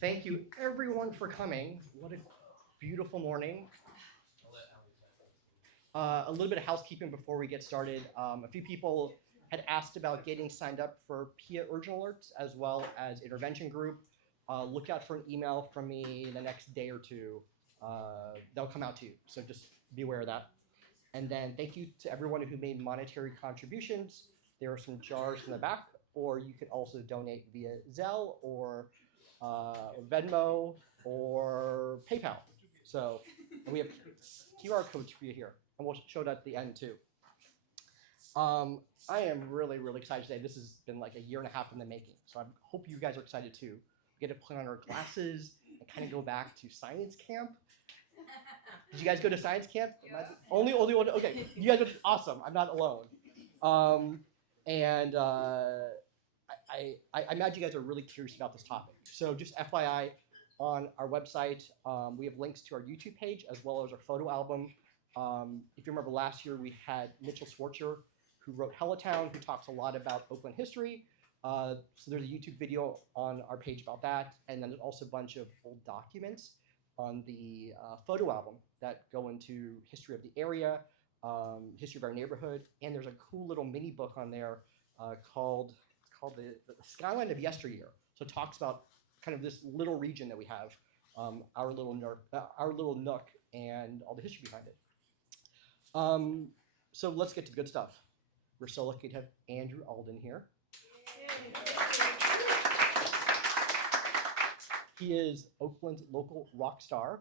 Thank you everyone for coming. What a beautiful morning. A little bit of housekeeping before we get started. A few people had asked about getting signed up for PEIA urgent alerts as well as intervention group. Look out for an email from me the next day or two. They'll come out to you, so just be aware of that. And then thank you to everyone who made monetary contributions. There are some jars in the back, or you can also donate via Zelle or Venmo or PayPal. So and we have QR codes for you here, and we'll show it at the end too. I am really, really excited today. This has been like a year and a half in the making, so I hope you guys are excited too. We get to put on our glasses and kind of go back to science camp. Did you guys go to science camp? Yeah. Only one. Okay, you guys are awesome. I'm not alone. And I imagine you guys are really curious about this topic. So just FYI, on our website, we have links to our YouTube page as well as our photo album. If you remember last year, we had Mitchell Schwartzer, who wrote Hellatown, who talks a lot about Oakland history. So there's a YouTube video on our page about that. And then there's also a bunch of old documents on the photo album that go into history of the area, history of our neighborhood. And there's a cool little mini book on there called the Skyline of Yesteryear. So it talks about kind of this little region that we have, our little nook, and all the history behind it. So let's get to the good stuff. We're so lucky to have Andrew Alden here. He is Oakland's local rock star,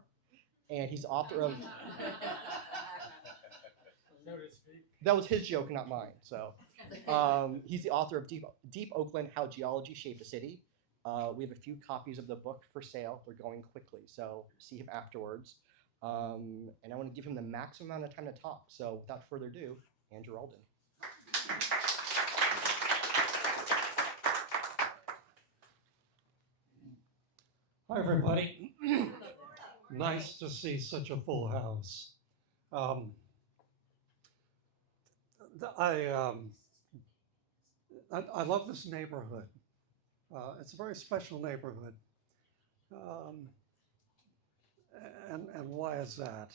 and he's author of. That was his joke, not mine. So he's the author of Deep Oakland, How Geology Shaped a City. We have a few copies of the book for sale. They're going quickly, so see him afterwards. And I want to give him the maximum amount of time to talk. So without further ado, Andrew Alden. Hi, everybody. Nice to see such a full house. I love this neighborhood. It's a very special neighborhood. And why is that?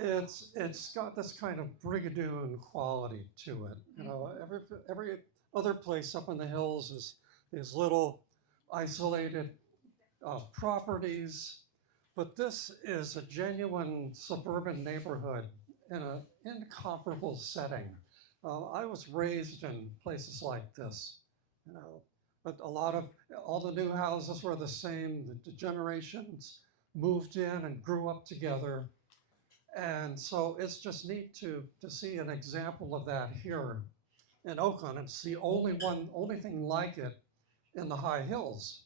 It's got this kind of brigadoon quality to it. You know, every other place up in the hills is these little isolated properties, but this is a genuine suburban neighborhood in an incomparable setting. I was raised in places like this, you know, but all the new houses were the same. The generations moved in and grew up together. And so it's just neat to see an example of that here in Oakland. It's the only thing like it in the high hills,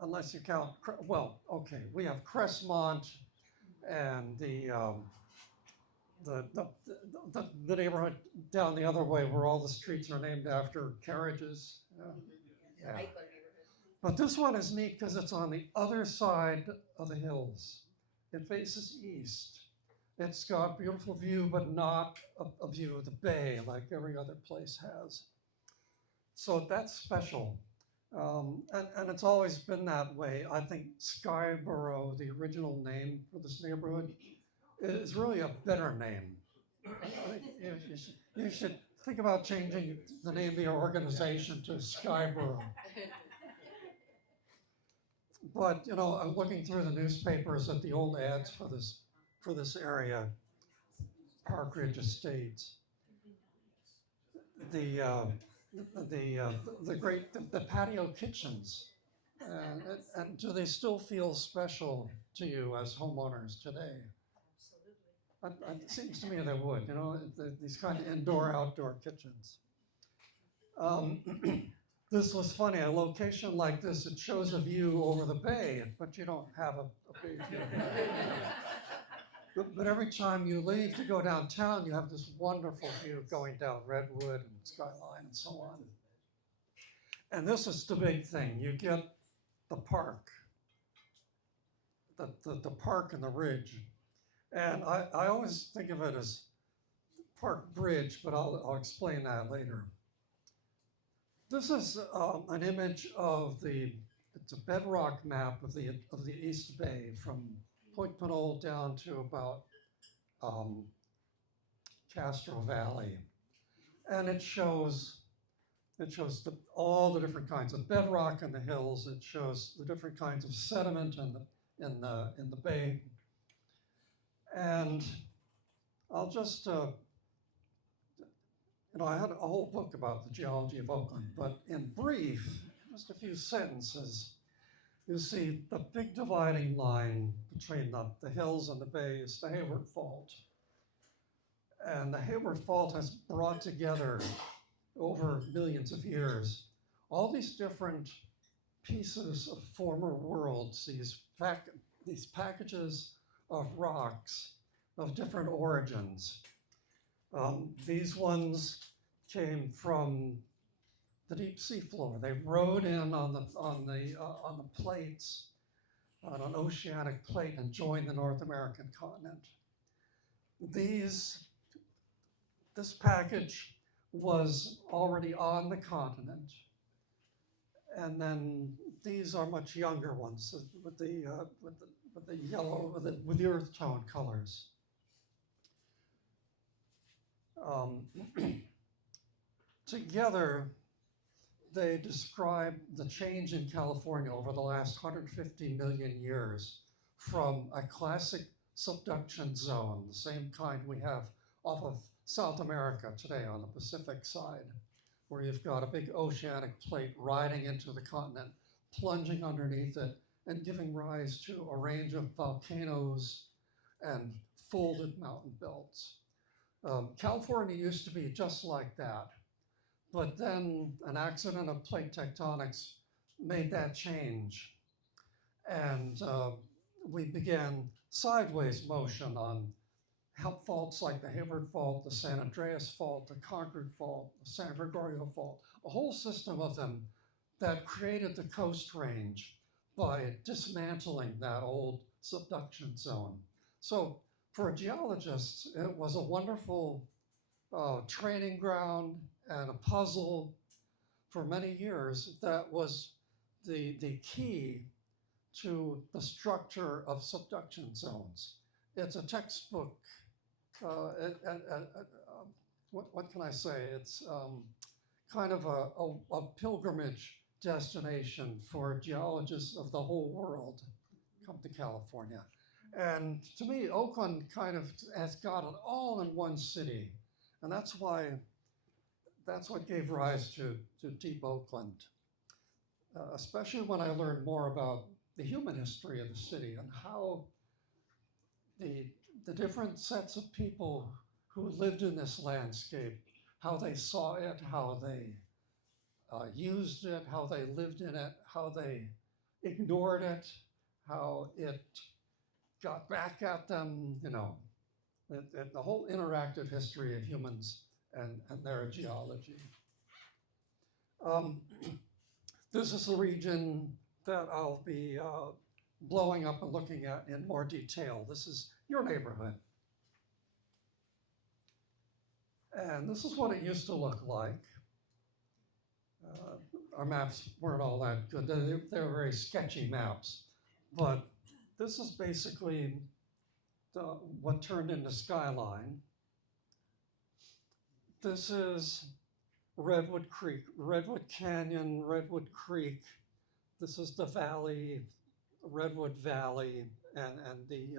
unless you count, well, okay, we have Crestmont and the neighborhood down the other way where all the streets are named after carriages. Yeah. But this one is neat because it's on the other side of the hills. It faces east. It's got a beautiful view, but not a view of the bay like every other place has. So that's special. And it's always been that way. I think Skyborough, the original name for this neighborhood, is really a better name. I think you should think about changing the name of your organization to Skyborough. But you know, I'm looking through the newspapers at the old ads for this area, Park Ridge Estates. The patio kitchens, and do they still feel special to you as homeowners today? Absolutely. It seems to me they would. You know, these kind of indoor-outdoor kitchens. This was funny, a location like this, it shows a view over the bay, but you don't have a big view. But every time you leave to go downtown, you have this wonderful view going down Redwood and Skyline and so on. And this is the big thing. You get the park, the park and the ridge. And I always think of it as Park Bridge, but I'll explain that later. This is an image of it's a bedrock map of the East Bay from Point Pinole down to about Castro Valley. And it shows all the different kinds of bedrock in the hills. It shows the different kinds of sediment in the bay. And I'll just, I had a whole book about the geology of Oakland, but in brief, just a few sentences, you see the big dividing line between the hills and the bay is the Hayward Fault. And the Hayward Fault has brought together over millions of years all these different pieces of former worlds, these packages of rocks of different origins. These ones came from the deep sea floor. They rode in on the plates, on an oceanic plate, and joined the North American continent. This package was already on the continent, and then these are much younger ones with the yellow, with the earth tone colors. Together, they describe the change in California over the last 150 million years from a classic subduction zone, the same kind we have off of South America today on the Pacific side, where you've got a big oceanic plate riding into the continent, plunging underneath it, and giving rise to a range of volcanoes and folded mountain belts. California used to be just like that, but then an accident of plate tectonics made that change. And we began sideways motion on faults like the Hayward Fault, the San Andreas Fault, the Concord Fault, the San Gregorio Fault, a whole system of them that created the Coast Range by dismantling that old subduction zone. So for a geologist, it was a wonderful training ground and a puzzle for many years that was the key to the structure of subduction zones. It's a textbook, what can I say? It's kind of a pilgrimage destination for geologists of the whole world come to California. And to me, Oakland kind of has got it all in one city. And that's what gave rise to Deep Oakland, especially when I learned more about the human history of the city and how the different sets of people who lived in this landscape, how they saw it, how they used it, how they lived in it, how they ignored it, how it got back at them, the whole interactive history of humans and their geology. This is the region that I'll be blowing up and looking at in more detail. This is your neighborhood. And this is what it used to look like. Our maps weren't all that good. They were very sketchy maps. But this is basically what turned into Skyline. This is Redwood Creek, Redwood Canyon, Redwood Creek. This is the valley, Redwood Valley, and the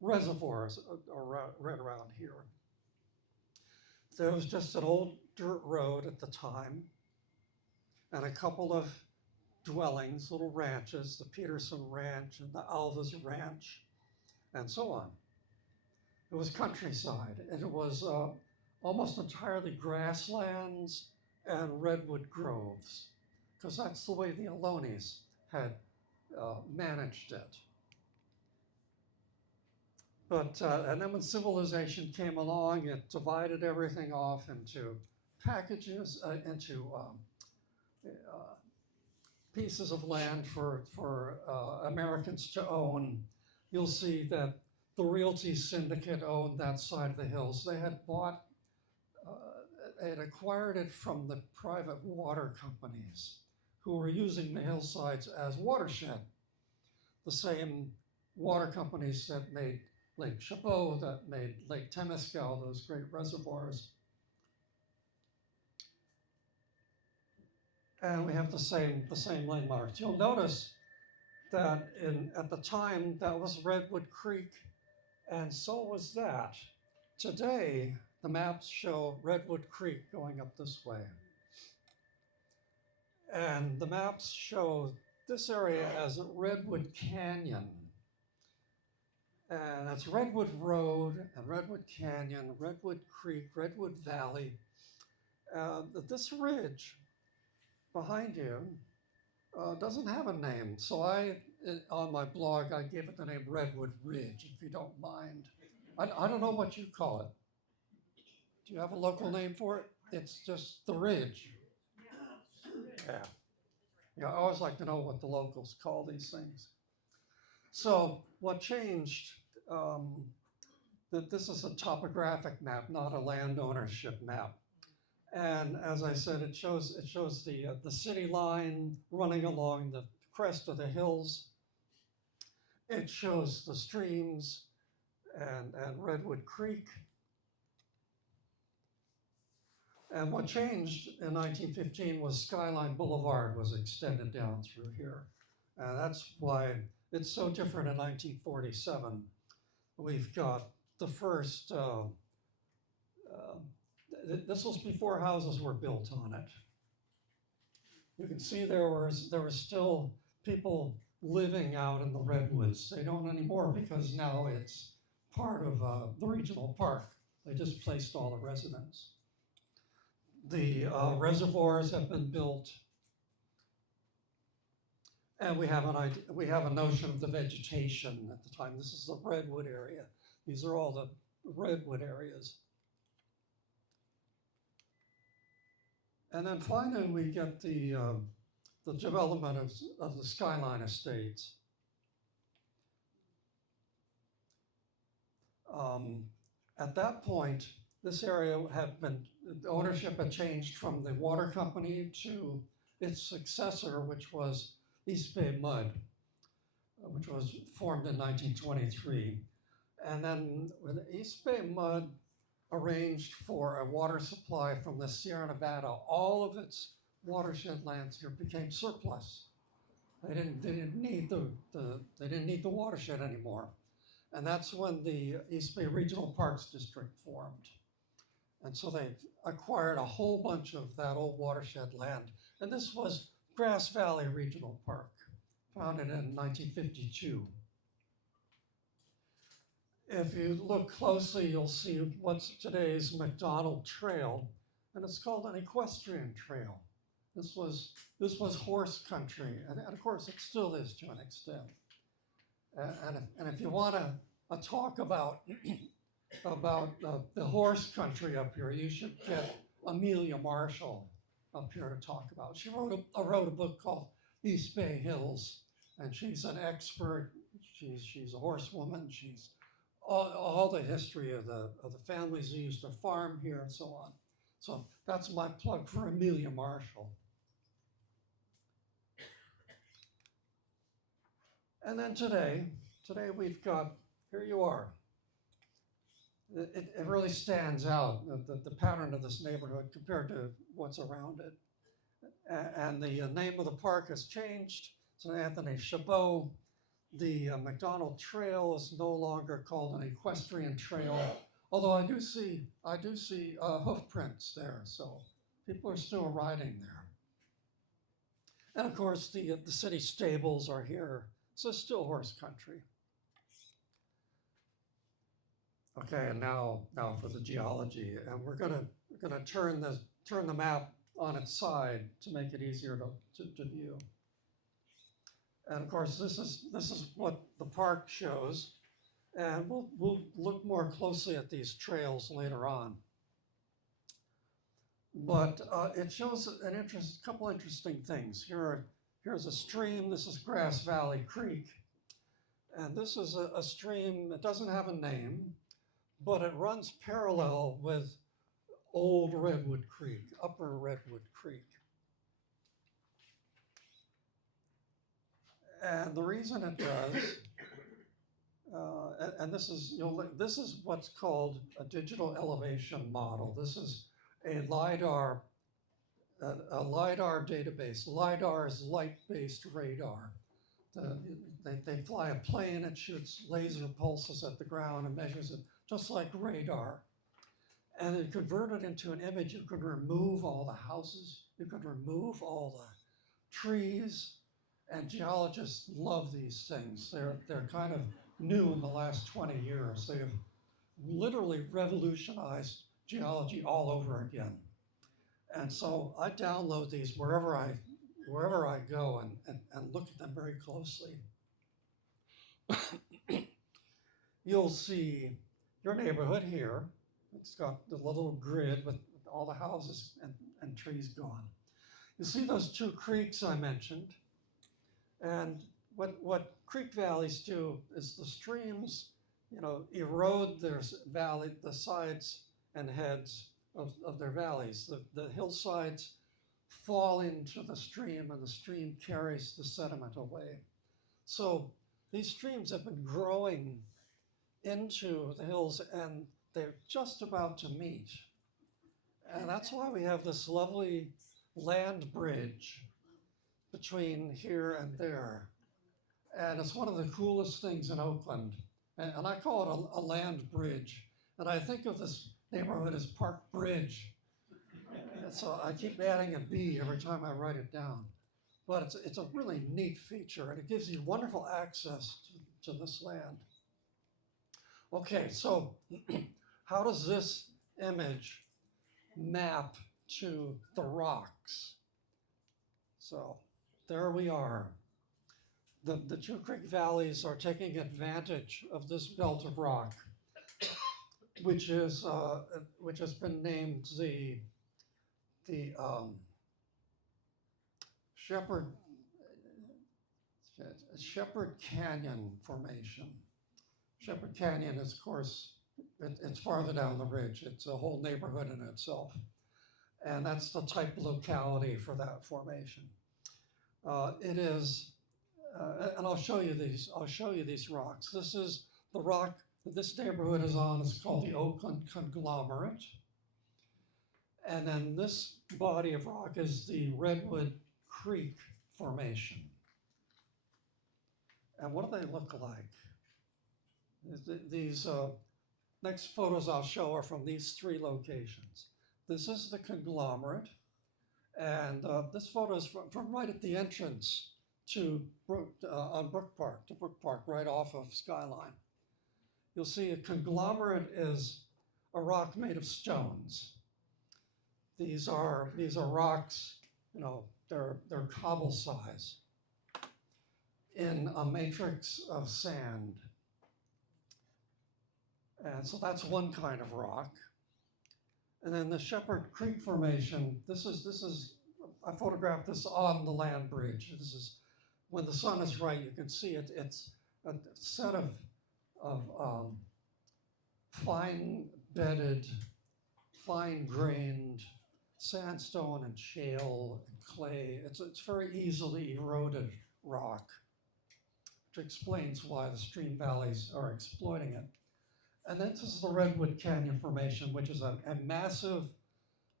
reservoirs are right around here. There was just an old dirt road at the time, and a couple of dwellings, little ranches, the Peterson Ranch and the Alva's Ranch, and so on. It was countryside, and it was almost entirely grasslands and redwood groves, because that's the way the Alonis had managed it. But, and then when civilization came along, it divided everything off into packages, into pieces of land for Americans to own. You'll see that the Realty Syndicate owned that side of the hills. They had bought it acquired it from the private water companies who were using the hillsides as watershed. The same water companies that made Lake Chabot, that made Lake Temescal, those great reservoirs. And we have the same landmarks. You'll notice that at the time, that was Redwood Creek, and so was that. Today, the maps show Redwood Creek going up this way. And the maps show this area as Redwood Canyon. And that's Redwood Road and Redwood Canyon, Redwood Creek, Redwood Valley. This ridge behind you doesn't have a name. So on my blog, I gave it the name Redwood Ridge, if you don't mind. I don't know what you call it. Do you have a local name for it? It's just the ridge. Yeah, I always like to know what the locals call these things. So what changed, that this is a topographic map, not a land ownership map. And as I said, it shows the city line running along the crest of the hills. It shows the streams and Redwood Creek. And what changed in 1915 was Skyline Boulevard was extended down through here. And that's why it's so different in 1947. We've got the first, this was before houses were built on it. You can see there were still people living out in the redwoods. They don't anymore because now it's part of the regional park. They just placed all the residents. The reservoirs have been built. And we have a notion of the vegetation at the time. This is the redwood area. These are all the redwood areas. And then finally, we get the development of the Skyline Estates. At that point, this area ownership had changed from the water company to its successor, which was East Bay Mud, which was formed in 1923. And then when East Bay Mud arranged for a water supply from the Sierra Nevada, all of its watershed lands here became surplus. They didn't need the watershed anymore. And that's when the East Bay Regional Parks District formed. And so they acquired a whole bunch of that old watershed land. And this was Grass Valley Regional Park, founded in 1952. If you look closely, you'll see what's today's McDonald Trail, and it's called an equestrian trail. This was horse country, and of course it still is to an extent. And if you want to talk about the horse country up here, you should get Amelia Marshall up here to talk about. She wrote a book called East Bay Hills, and she's an expert. She's a horsewoman. She's all the history of the families who used to farm here and so on. So that's my plug for Amelia Marshall. And then today we've got, here you are. It really stands out, the pattern of this neighborhood compared to what's around it. And the name of the park has changed. St. Anthony Chabot. The McDonald Trail is no longer called an equestrian trail, although I do see hoof prints there, so people are still riding there. And of course, the city stables are here, so it's still horse country. Okay, and now for the geology, and we're gonna turn the map on its side to make it easier to view. And of course, this is what the park shows, and we'll look more closely at these trails later on. But it shows couple interesting things. Here's a stream. This is Grass Valley Creek, and this is a stream that doesn't have a name, but it runs parallel with Old Redwood Creek, Upper Redwood Creek. And the reason it does, and this is, this is what's called a digital elevation model. This is a LiDAR database. LiDAR is light-based radar. They fly a plane, it shoots laser pulses at the ground and measures it just like radar. And then convert it into an image. You could remove all the houses, you could remove all the trees, and geologists love these things. They're kind of new in the last 20 years. They have literally revolutionized geology all over again. And so I download these wherever I go and look at them very closely. You'll see your neighborhood here. It's got the little grid with all the houses and trees gone. You see those two creeks I mentioned. And what creek valleys do is the streams, erode their the sides and heads of their valleys. The hillsides fall into the stream and the stream carries the sediment away. So these streams have been growing into the hills and they're just about to meet. And that's why we have this lovely land bridge between here and there. And it's one of the coolest things in Oakland. And I call it a land bridge. And I think of this neighborhood as Park Bridge. And so I keep adding a B every time I write it down. But it's a really neat feature, and it gives you wonderful access to this land. Okay, so how does this image map to the rocks? So there we are. The two creek valleys are taking advantage of this belt of rock, which has been named the Shepherd Canyon Formation. Shepherd Canyon is, of course, it's farther down the ridge. It's a whole neighborhood in itself. And that's the type locality for that formation. It is, and I'll show you these rocks. This is the rock that this neighborhood is on. It's called the Oakland Conglomerate. And then this body of rock is the Redwood Creek Formation. And what do they look like? These next photos I'll show are from these three locations. This is the conglomerate, and this photo is from right at the entrance to Brook Park, right off of Skyline. You'll see a conglomerate is a rock made of stones. These are rocks, they're cobble size in a matrix of sand. And so that's one kind of rock. And then the Shepherd Creek Formation, this is I photographed this on the land bridge. This is, when the sun is right, you can see it. It's a set of fine-bedded, fine-grained sandstone and shale and clay. It's very easily eroded rock, which explains why the stream valleys are exploiting it. And then this is the Redwood Canyon Formation, which is a massive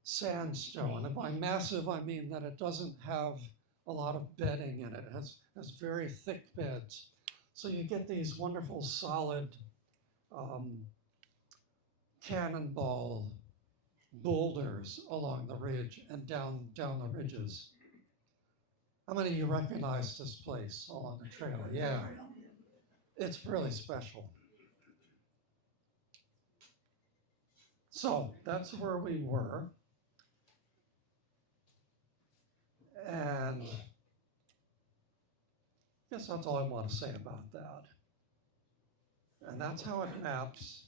sandstone. And by massive, I mean that it doesn't have a lot of bedding in it. It has very thick beds. So you get these wonderful solid cannonball boulders along the ridge and down the ridges. How many of you recognize this place along the trail? Yeah, it's really special. So that's where we were. And I guess that's all I want to say about that. And that's how it maps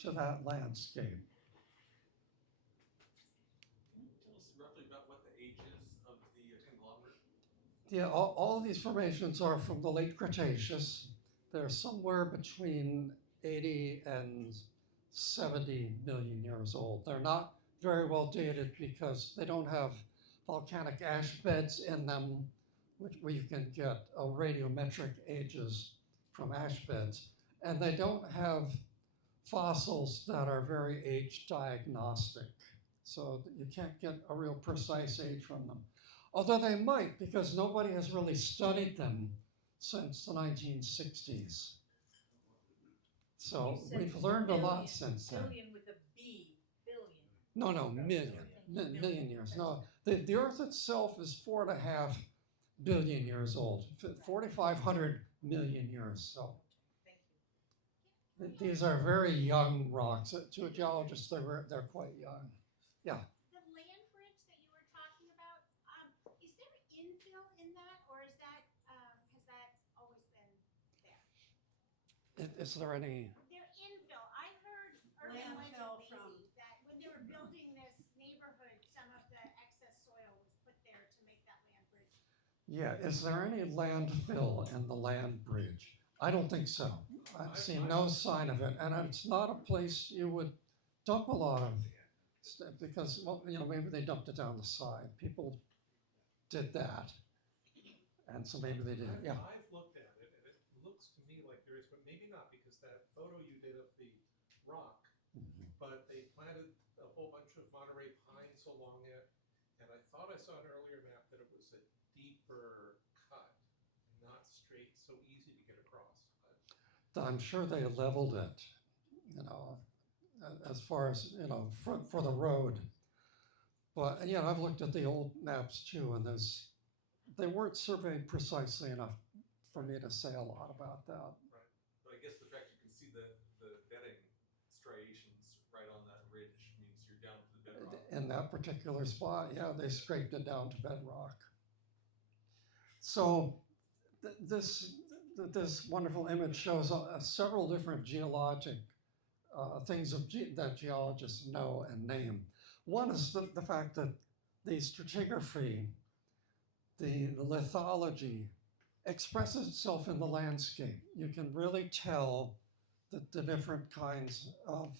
to that landscape. Can you tell us roughly about what the age is of the conglomerate? Yeah, all of these formations are from the late Cretaceous. They're somewhere between 80 and 70 million years old. They're not very well dated because they don't have volcanic ash beds in them, where you can get radiometric ages from ash beds. And they don't have fossils that are very age diagnostic. So you can't get a real precise age from them. Although they might, because nobody has really studied them since the 1960s. So we've learned a lot since then. Billion with a B, billion. No, million years. No, the Earth itself is 4.5 billion years old, 4,500 million years. So these are very young rocks. To a geologist, they're quite young. Yeah. The land bridge that you were talking about, is there infill in that, or is that has that always been there? Is there any? There infill. I heard urban Landfill legend from- maybe that when they were building this neighborhood, some of the excess soil was put there to make that land bridge. Yeah, is there any landfill in the land bridge? I don't think so. I've seen no sign of it, and it's not a place you would dump a lot of, because, well, you know, maybe they dumped it down the side. People did that, and so maybe they did. Yeah. I've looked at it, and it looks to me like there is, but maybe not, because that photo you did of the rock, but they planted a whole bunch of Monterey pines along it, and I thought I saw an earlier map that it was a deeper cut, not straight, so easy to get across. I'm sure they leveled it, you know, as far as, you know, for the road. But, yeah, I've looked at the old maps too, and they weren't surveyed precisely enough for me to say a lot about that. Right, but I guess the fact you can see the bedding striations right on that ridge means you're down to the bedrock. In that particular spot, yeah, they scraped it down to bedrock. So this wonderful image shows several different geologic things that geologists know and name. One is the fact that the stratigraphy, the lithology, expresses itself in the landscape. You can really tell the different kinds of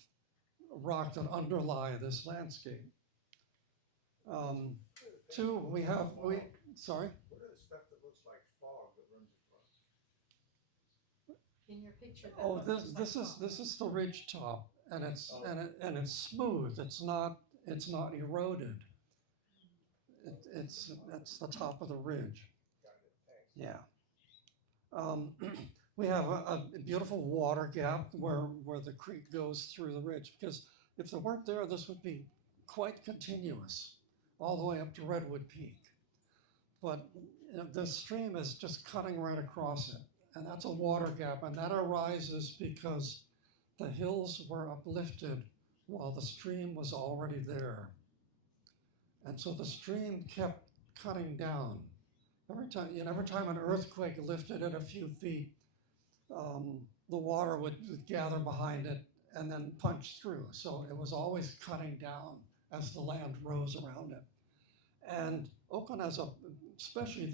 rock that underlie this landscape. Two, sorry? What is stuff that looks like fog that runs across? In your picture. that Oh, looks like fog. this is the ridge top, and it's smooth. It's not eroded. It's the top of the ridge. Got it, thanks. Yeah. We have a beautiful water gap where the creek goes through the ridge, because if they weren't there, this would be quite continuous all the way up to Redwood Peak. But you know, the stream is just cutting right across it, and that's a water gap, and that arises because the hills were uplifted while the stream was already there. And so the stream kept cutting down. Every time an earthquake lifted it a few feet, the water would gather behind it and then punch through. So it was always cutting down as the land rose around it. And Oakland has especially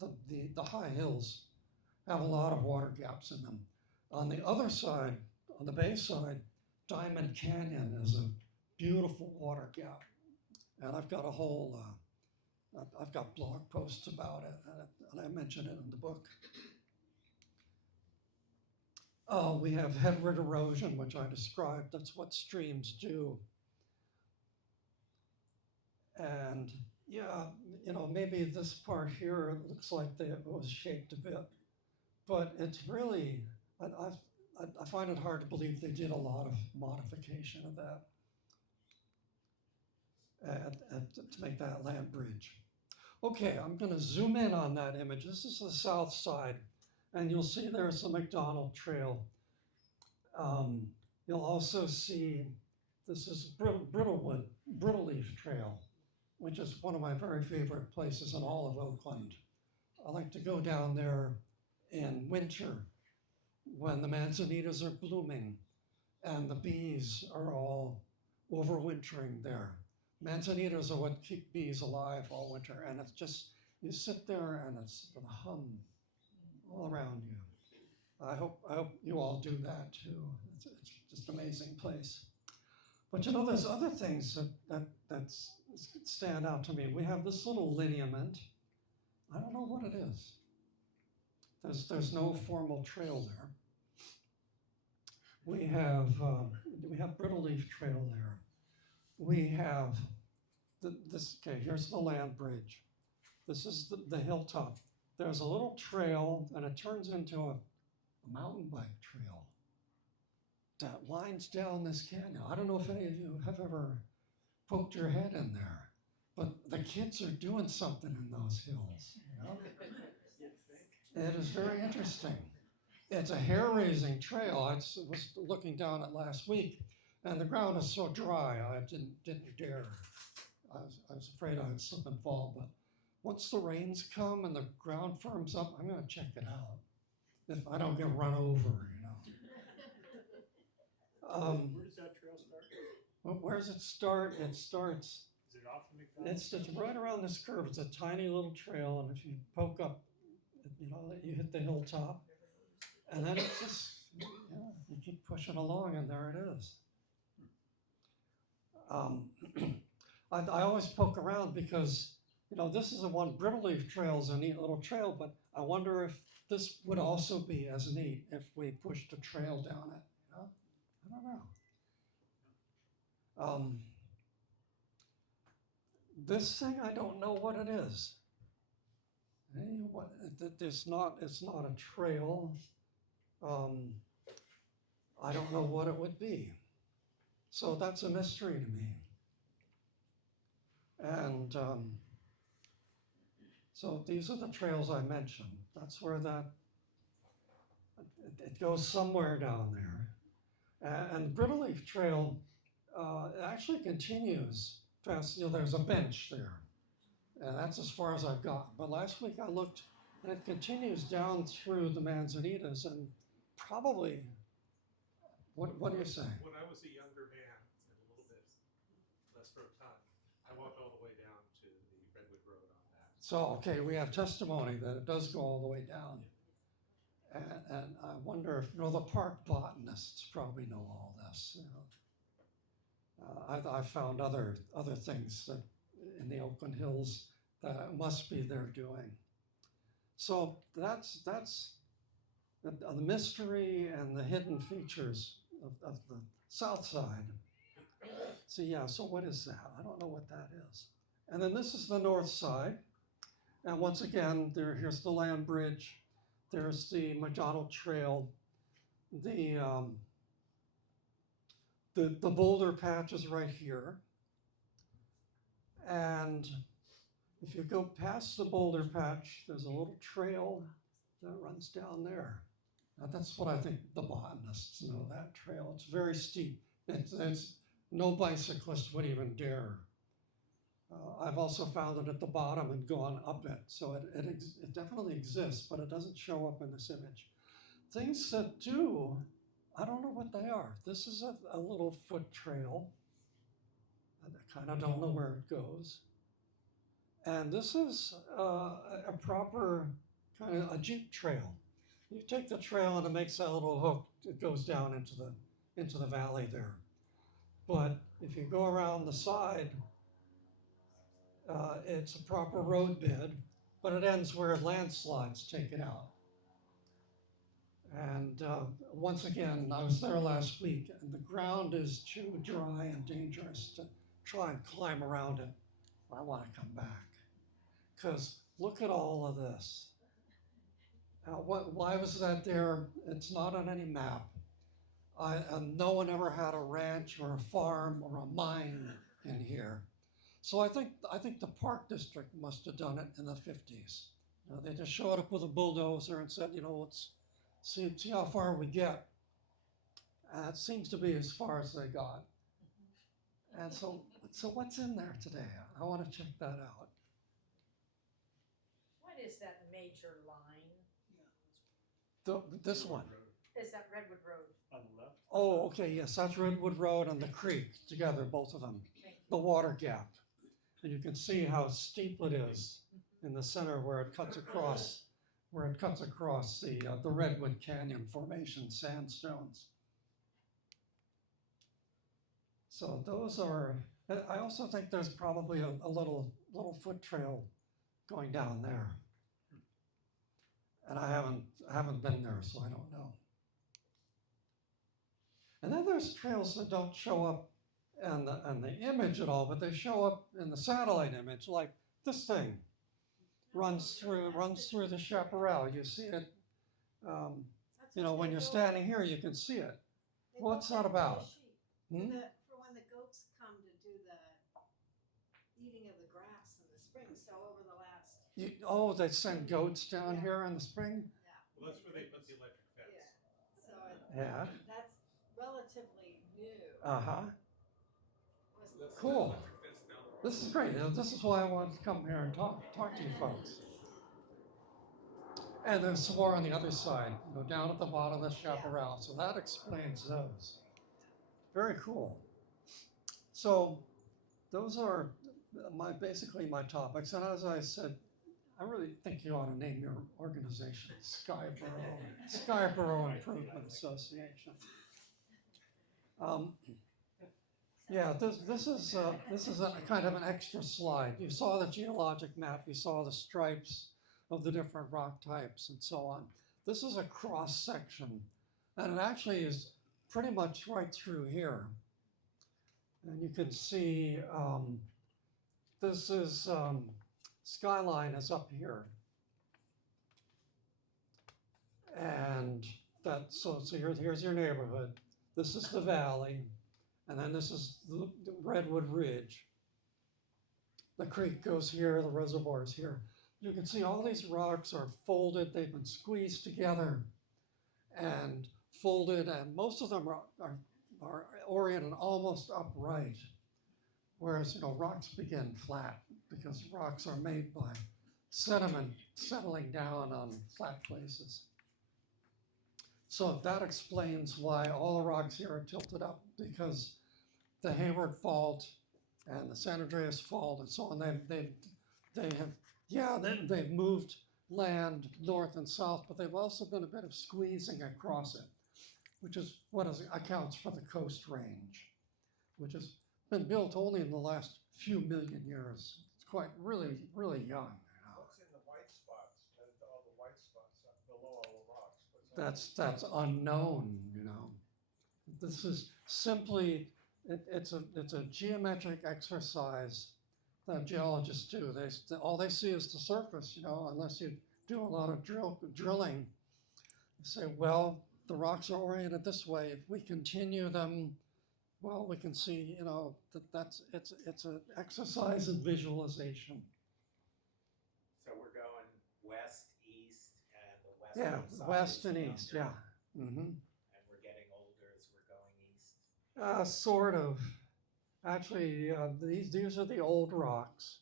the high hills, have a lot of water gaps in them. On the other side, on the bay side, Diamond Canyon is a beautiful water gap. And I've got a whole, I've got blog posts about it, and I mention it in the book. We have headward erosion, which I described. That's what streams do. And yeah, you know, maybe this part here looks like it was shaped a bit, but it's really, I find it hard to believe they did a lot of modification of that to make that land bridge. Okay, I'm going to zoom in on that image. This is the south side, and you'll see there's the McDonald Trail. You'll also see this is Brittleleaf Trail, which is one of my very favorite places in all of Oakland. I like to go down there in winter when the manzanitas are blooming and the bees are all overwintering there. Manzanitas are what keep bees alive all winter, and it's just, you sit there and it's the hum all around you. I hope you all do that too. It's just an amazing place. But you know, there's other things that stand out to me. We have this little lineament. I don't know what it is. There's no formal trail there. We have brittle leaf trail there. We have this. Okay, here's the land bridge. This is the hilltop. There's a little trail, and it turns into a mountain bike trail that winds down this canyon. I don't know if any of you have ever poked your head in there, but the kids are doing something in those hills. You know? It is very interesting. It's a hair-raising trail. I was looking down it last week, and the ground is so dry, I didn't dare. I was afraid I would slip and fall, but once the rains come and the ground firms up, I'm going to check it out. If I don't get run over, you know. Where does that trail start? Well, where does it start? It starts. Is it off the McDonald's? It's right around this curve. It's a tiny little trail, and if you poke up, you know, you hit the hilltop, and then it's just, yeah, you keep pushing along, and there it is. I always poke around because, you know, this is a one. Brittle leaf trail is a neat little trail, but I wonder if this would also be as neat if we pushed a trail down it. You know? I don't know. This thing, I don't know what it is. It's not a trail. I don't know what it would be. So that's a mystery to me. And so these are the trails I mentioned. That's where it goes somewhere down there. And Brittle Leaf Trail actually continues past, you know, there's a bench there. And that's as far as I've gotten. But last week I looked, and it continues down through the Manzanitas, and probably, what are you saying? When I was a younger man, and a little bit less rotund, I walked all the way down to the Redwood Road on that. So, okay, we have testimony that it does go all the way down. And I wonder if, you know, the park botanists probably know all this. You know. I've found other things that in the Oakland Hills that must be they're doing. So that's the mystery and the hidden features of the south side. So yeah, so what is that? I don't know what that is. And then this is the north side. And once again, here's the land bridge. There's the McDonald Trail. The boulder patch is right here. And if you go past the boulder patch, there's a little trail that runs down there. Now that's what I think the botanists know, that trail. It's very steep. It's no bicyclist would even dare. I've also found it at the bottom and gone up it. So it definitely exists, but it doesn't show up in this image. Things that do, I don't know what they are. This is a little foot trail. I kind of don't know where it goes. And this is a proper kind of a Jeep trail. You take the trail and it makes that little hook. It goes down into the valley there. But if you go around the side, it's a proper road bed, but it ends where landslides take it out. And once again, I was there last week, and the ground is too dry and dangerous to try and climb around it. I want to come back, because look at all of this. Why was that there? It's not on any map. No one ever had a ranch or a farm or a mine in here. So I think the park district must have done it in the 50s. They just showed up with a bulldozer and said, you know, let's see how far we get. It seems to be as far as they got. And so what's in there today? I want to check that out. What is that major line? This one. Is that Redwood Road? On the left? Oh, okay, yes, that's Redwood Road and the creek together, both of them. The water gap. And you can see how steep it is in the center where it cuts across the Redwood Canyon Formation sandstones. So those are, I also think there's probably a little foot trail going down there. And I haven't been there, so I don't know. And then there's trails that don't show up in the image at all, but they show up in the satellite image, like this thing runs through the chaparral. You see it, you know, when you're standing here, you can see it. What's that about? Hmm? For when the goats come to do the eating of the grass in the spring, so over the last. Oh, they send goats down here in the spring? Well, that's where they put the electric fence. So Yeah. that's relatively new. Uh-huh. That's the Cool. electric fence down the road. This is great. This is why I wanted to come here and talk to you folks. And there's some more on the other side, you know, down at the bottom of the chaparral. So that explains those. Very cool. So those are basically my topics. And as I said, I really think you ought to name your organization Skyborough Improvement Association. Yeah, this is a kind of an extra slide. You saw the geologic map. You saw the stripes of the different rock types and so on. This is a cross section, and it actually is pretty much right through here. And you can see this is skyline is up here, and here's your neighborhood. This is the valley, and then this is the Redwood Ridge. The creek goes here, the reservoir is here. You can see all these rocks are folded. They've been squeezed together and folded, and most of them are oriented almost upright, whereas, you know, rocks begin flat because rocks are made by sediment settling down on flat places. So that explains why all the rocks here are tilted up, because the Hayward Fault and the San Andreas Fault and so on, they've moved land north and south, but they've also been a bit of squeezing across it, which is what accounts for the Coast Range, which has been built only in the last few million years. It's quite really, really young. What's in the white spots, all the white spots below all the rocks? That's unknown, you know. This is simply, it's a geometric exercise that geologists do. All they see is the surface, you know, unless you do a lot of drilling. You say, well, the rocks are oriented this way. If we continue them, well, we can see, you know, it's an exercise in visualization. So we're going west, east, and the west. Yeah, west and east, yeah. Mm-hmm. And we're getting older as we're going east. Sort of. Actually, these are the old rocks.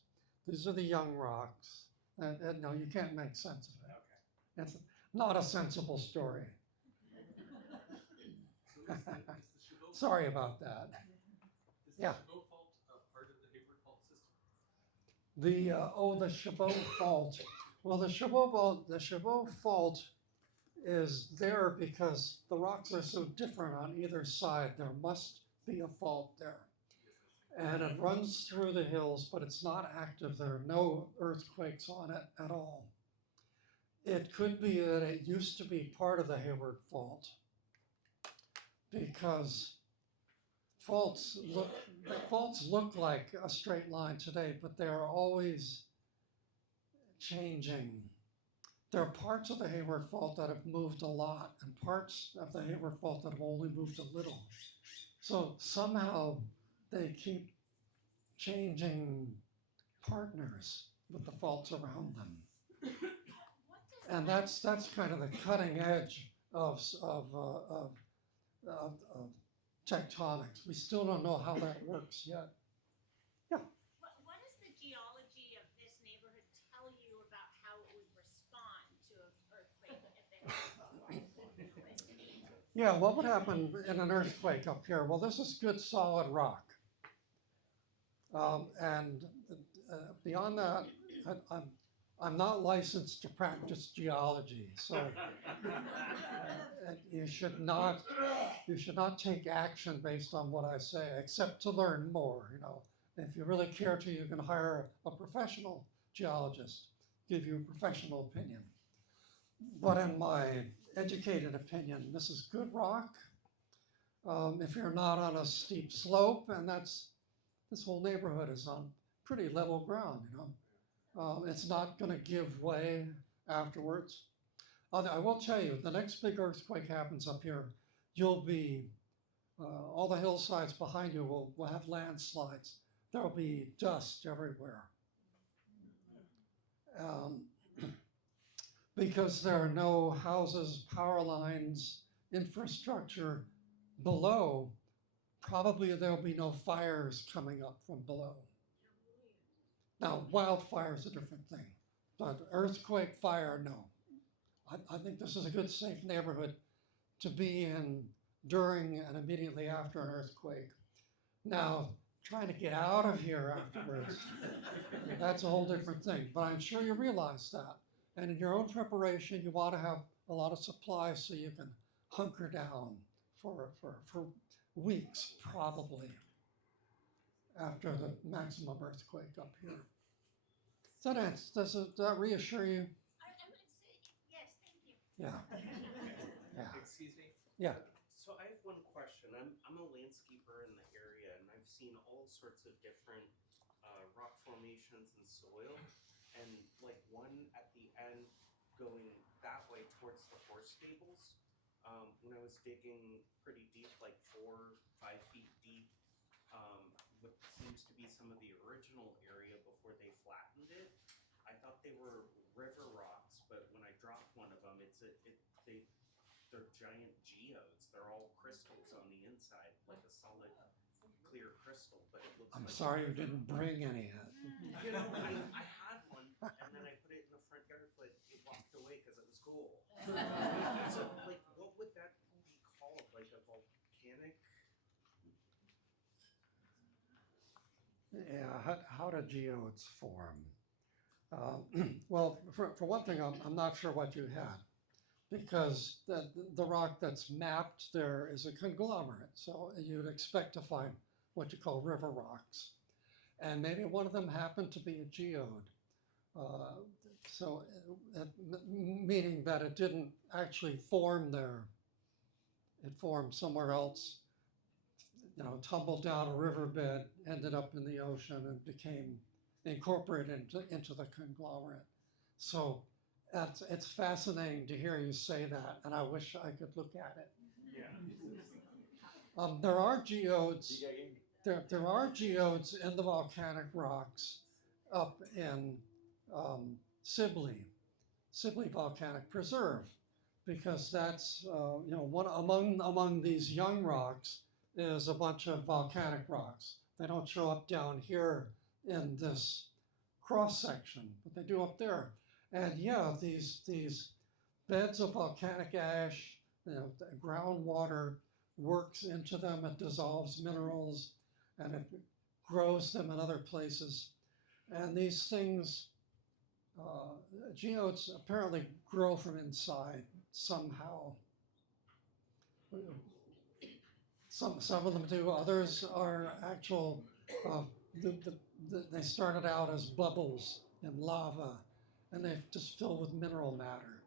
These are the young rocks. And no, you can't make sense of it. Okay. It's not a sensible story. Sorry about that. Is the Yeah. Chabot Fault part of the Hayward Fault system? The Chabot Fault. Well, the Chabot Fault is there because the rocks are so different on either side. There must be a fault there. And it runs through the hills, but it's not active. There are no earthquakes on it at all. It could be that it used to be part of the Hayward Fault, because faults look like a straight line today, but they're always changing. There are parts of the Hayward Fault that have moved a lot, and parts of the Hayward Fault that have only moved a little. So somehow they keep changing partners with the faults around them. And that's kind of the cutting edge of tectonics. We still don't know how that works yet. Yeah. What does the geology of this neighborhood tell you about how it would respond to an earthquake if it happened? Yeah, what would happen in an earthquake up here? Well, this is good solid rock. And beyond that, I'm not licensed to practice geology, so you should not take action based on what I say, except to learn more. You know, if you really care to, you can hire a professional geologist, give you a professional opinion. But in my educated opinion, this is good rock. If you're not on a steep slope, and this whole neighborhood is on pretty level ground, you know. It's not going to give way afterwards. I will tell you, the next big earthquake happens up here, you'll be, all the hillsides behind you will have landslides. There'll be dust everywhere. Because there are no houses, power lines, infrastructure below, probably there'll be no fires coming up from below. Now, wildfire is a different thing, but earthquake, fire, no. I think this is a good, safe neighborhood to be in during and immediately after an earthquake. Now, trying to get out of here afterwards, that's a whole different thing, but I'm sure you realize that. And in your own preparation, you want to have a lot of supplies so you can hunker down for weeks, probably, after the maximum earthquake up here. Does that reassure you? I would say, yes, thank you. Yeah. Yeah. Excuse me? Yeah. So I have one question. I'm a landscaper in the area, and I've seen all sorts of different rock formations and soil, and like one at the end going that way towards the horse stables. When I was digging pretty deep, like 4 or 5 feet deep, what seems to be some of the original area before they flattened it, I thought they were river rocks, but when I dropped one of them, they're giant geodes. They're all crystals on the inside, like a solid clear crystal, but it looks I'm like sorry you didn't bring any. You know, I had one, and then I put it in the front yard, but it walked away because it was cool. So, like, what would that be called? Like a volcanic? Yeah, how do geodes form? Well, for one thing, I'm not sure what you had, because the rock that's mapped there is a conglomerate, so you'd expect to find what you call river rocks. And maybe one of them happened to be a geode. Meaning that it didn't actually form there. It formed somewhere else, you know, tumbled down a riverbed, ended up in the ocean, and became incorporated into the conglomerate. So it's fascinating to hear you say that, and I wish I could look at it. Yeah. There are geodes. There are geodes in the volcanic rocks up in Sibley Volcanic Preserve, because that's one among these young rocks is a bunch of volcanic rocks. They don't show up down here in this cross section, but they do up there. And yeah, these beds of volcanic ash, the groundwater works into them, it dissolves minerals, and it grows them in other places. And these things, geodes apparently grow from inside somehow. Some of them do. Others are actual. They started out as bubbles in lava, and they've just filled with mineral matter.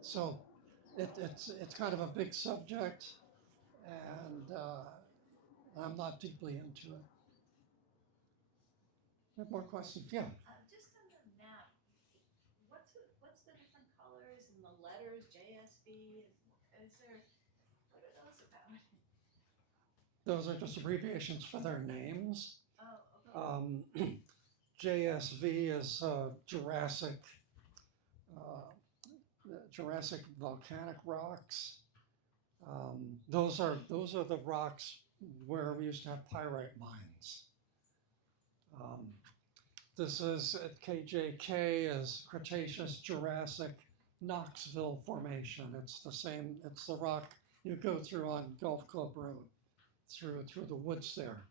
So it's kind of a big subject, and I'm not deeply into it. Have more questions? Yeah. Just on the map, what's the different colors and the letters, JSB? What are those about? Those are just abbreviations for their names. Oh, okay. JSV is Jurassic volcanic rocks. Those are the rocks where we used to have pyrite mines. This is KJK is Cretaceous Jurassic Knoxville Formation. It's the same. It's the rock you go through on Gulf Club Road, through the woods there.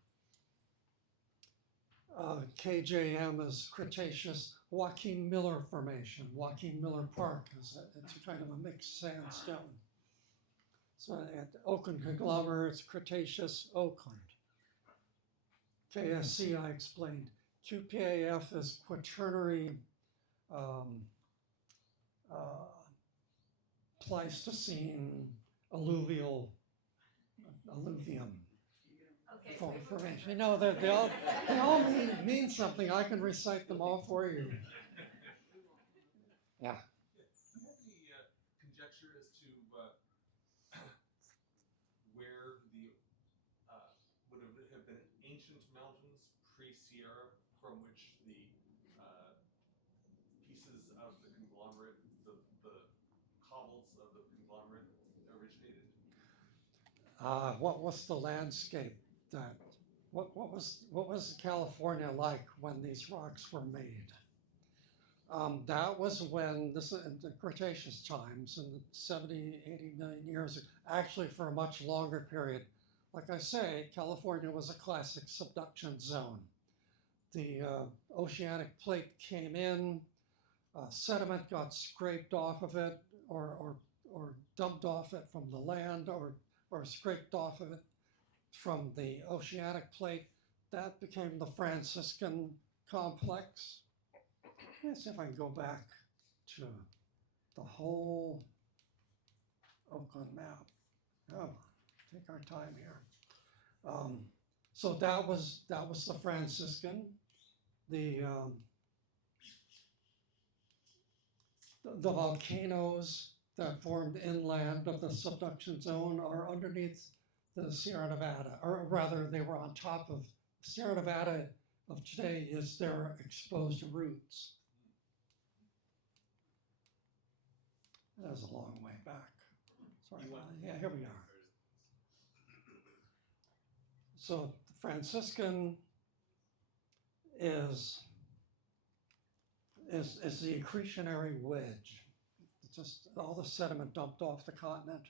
KJM is Cretaceous Joaquin Miller Formation. Joaquin Miller Park it's a kind of a mixed sandstone. So at Oakland conglomerate, it's Cretaceous Oakland. KSC, I explained. QPAF is Quaternary Pleistocene alluvium Okay. formation. You know, they all mean something. I can recite them all for you. Yeah. Do you have any conjecture as to where the would have been ancient mountains pre-Sierra from which the pieces of the conglomerate, the cobbles of the conglomerate originated? What was the landscape that? What was California like when these rocks were made? That was when this in the Cretaceous times, in the 70, 80 million years, actually for a much longer period. Like I say, California was a classic subduction zone. The oceanic plate came in, sediment got scraped off of it, or dumped off it from the land, or scraped off of it from the oceanic plate. That became the Franciscan complex. Let's see if I can go back to the whole Oakland map. Oh, take our time here. So that was the Franciscan. The volcanoes that formed inland of the subduction zone are underneath the Sierra Nevada, or rather they were on top of Sierra Nevada of today is their exposed roots. That was a long way back. Sorry about that. Yeah, here we are. So the Franciscan is the accretionary wedge. It's just all the sediment dumped off the continent.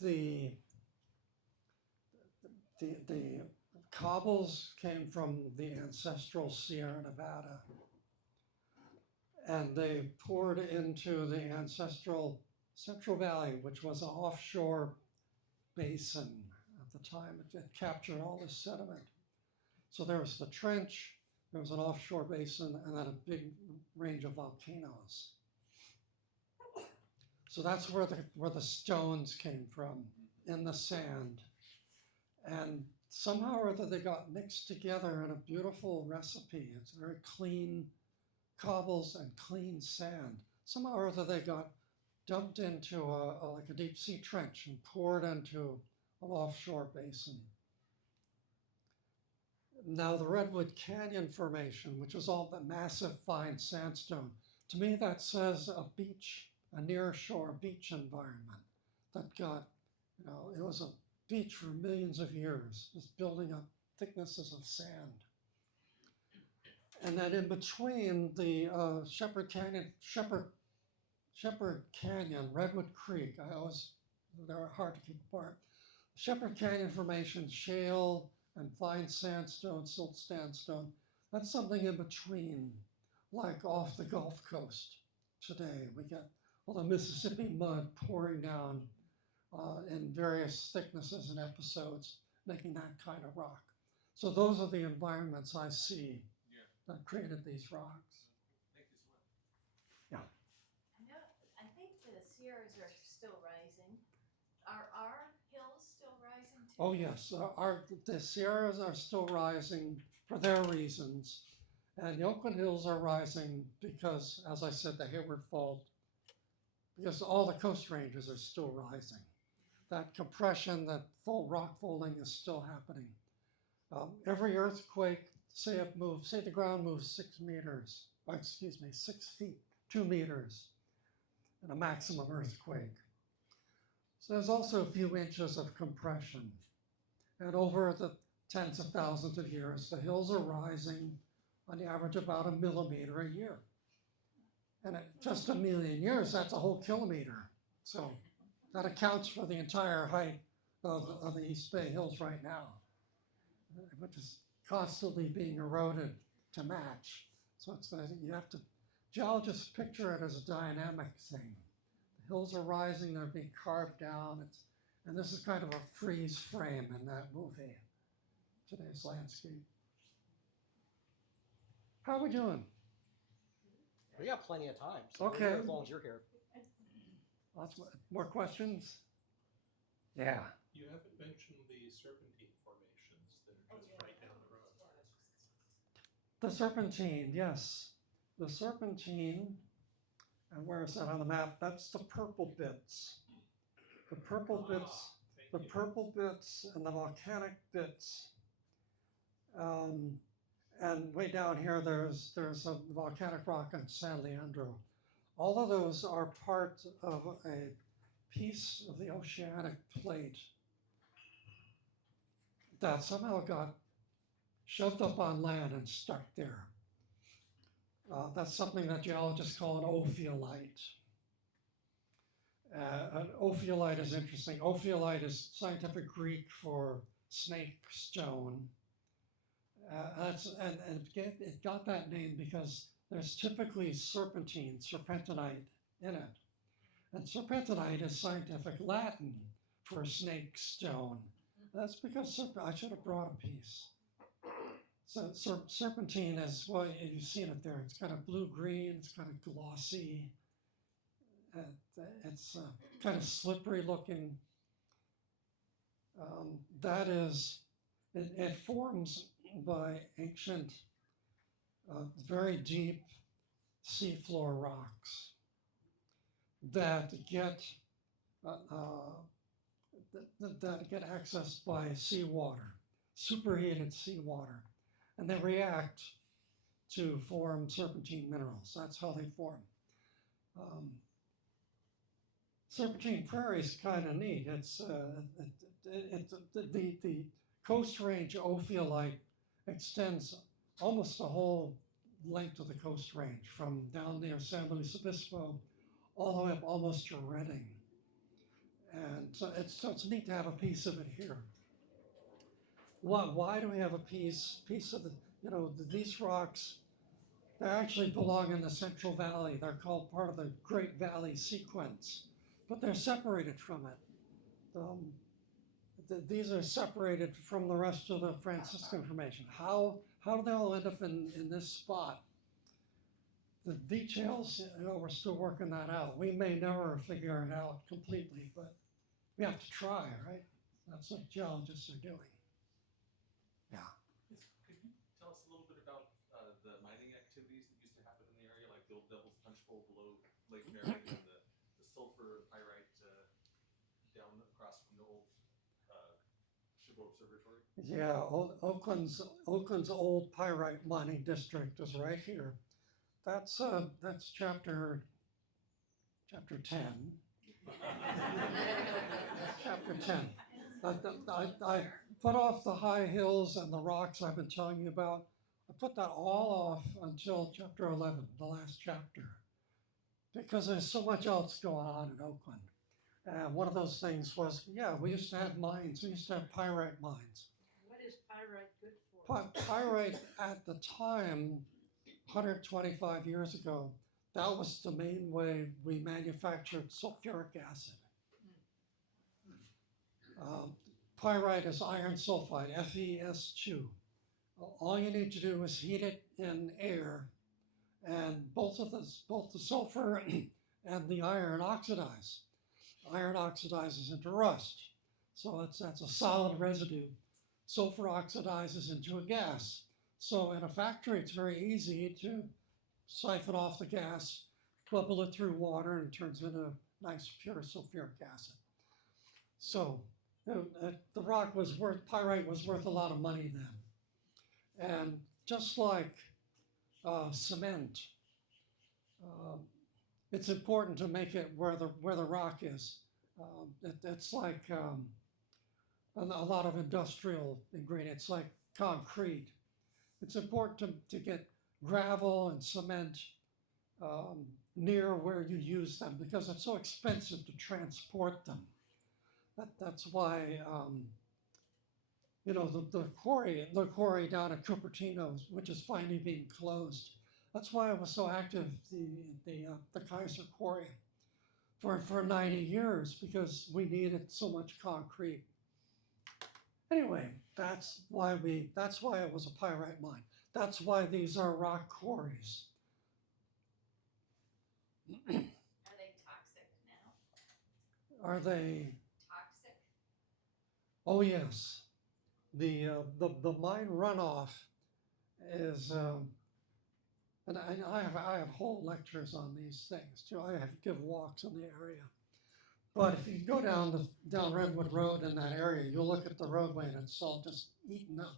The cobbles came from the ancestral Sierra Nevada, and they poured into the ancestral Central Valley, which was an offshore basin at the time. It captured all this sediment. So there was the trench, there was an offshore basin, and then a big range of volcanoes. So that's where the stones came from, in the sand. And somehow or other they got mixed together in a beautiful recipe. It's very clean cobbles and clean sand. Somehow or other they got dumped into like a deep sea trench and poured into an offshore basin. Now the Redwood Canyon Formation, which was all the massive fine sandstone, to me that says a beach, a near shore beach environment that got, it was a beach for millions of years, just building up thicknesses of sand. And then in between the Shepherd Canyon, Redwood Creek, they're hard to keep apart. Shepherd Canyon Formation, shale and fine sandstone, silt sandstone, that's something in between, like off the Gulf Coast today. We get all the Mississippi mud pouring down in various thicknesses and episodes, making that kind of rock. So those are the environments I see that created these rocks. Thank you so much. Yeah. I think the Sierras are still rising. Are our hills still rising too? Oh yes, the Sierras are still rising for their reasons, and the Oakland Hills are rising because, as I said, the Hayward Fault, because all the coast ranges are still rising. That compression, that full rock folding is still happening. Every earthquake, say the ground moves 6 meters, 6 feet, 2 meters, in a maximum earthquake. So there's also a few inches of compression. And over the tens of thousands of years, the hills are rising on the average about 1 millimeter a year. And at just 1 million years, that's a whole kilometer. So that accounts for the entire height of the East Bay Hills right now, which is constantly being eroded to match. So it's you have to, geologists picture it as a dynamic thing. The hills are rising, they're being carved down. And this is kind of a freeze frame in that movie, today's landscape. How are we doing? We got plenty of time. So we're Okay. here as long as you're here. Lots more questions? Yeah. You haven't mentioned the serpentine formations that are just right down the road. The serpentine, yes. The serpentine, and where is that on the map? That's the purple bits. The purple bits, the purple bits and the volcanic bits. And way down here, there's a volcanic rock in San Leandro. All of those are part of a piece of the oceanic plate that somehow got shoved up on land and stuck there. That's something that geologists call an ophiolite. An ophiolite is interesting. Ophiolite is scientific Greek for snake stone. It got that name because there's typically serpentinite in it. And serpentinite is scientific Latin for snake stone. That's because I should have brought a piece. So serpentine is, well, you've seen it there. It's kind of blue-green, it's kind of glossy. It's kind of slippery looking. That is, it forms by ancient, very deep seafloor rocks that get accessed by seawater, superheated seawater, and they react to form serpentine minerals. That's how they form. Serpentine prairie is kind of neat. It's the Coast Range ophiolite extends almost the whole length of the Coast Range, from down near San Luis Obispo all the way up almost to Redding. And so it's neat to have a piece of it here. Why do we have a piece of the, these rocks, they actually belong in the Central Valley. They're called part of the Great Valley Sequence, but they're separated from it. These are separated from the rest of the Franciscan Formation. How do they all end up in this spot? The details, we're still working that out. We may never figure it out completely, but we have to try, right? That's what geologists are doing. Yeah. Could you tell us a little bit about the mining activities that used to happen in the area, like the old Devil's Punch Bowl below Lake Merrick and the sulfur pyrite down across from the old Chabot Observatory? Yeah, Oakland's old pyrite mining district is right here. That's chapter 10. Chapter 10. I put off the high hills and the rocks I've been telling you about. I put that all off until chapter 11, the last chapter, because there's so much else going on in Oakland. And one of those things was, yeah, we used to have mines. We used to have pyrite mines. What is pyrite good for? Pyrite at the time, 125 years ago, that was the main way we manufactured sulfuric acid. Pyrite is iron sulfide, FeS2. All you need to do is heat it in air, and both the sulfur and the iron oxidize. Iron oxidizes into rust, so that's a solid residue. Sulfur oxidizes into a gas. So in a factory, it's very easy to siphon off the gas, bubble it through water, and it turns into nice pure sulfuric acid. So pyrite was worth a lot of money then. And just like cement, it's important to make it where the rock is. It's like a lot of industrial ingredients, like concrete. It's important to get gravel and cement near where you use them, because it's so expensive to transport them. That's why you know, the quarry down at Cupertino, which is finally being closed. That's why it was so active, the Kaiser Quarry, for 90 years, because we needed so much concrete. Anyway, that's why it was a pyrite mine. That's why these are rock quarries. Are they toxic now? Are they? Toxic? Oh yes. The mine runoff is, and I have whole lectures on these things too. I give walks in the area. But if you go down Redwood Road in that area, you'll look at the roadway and it's all just eaten up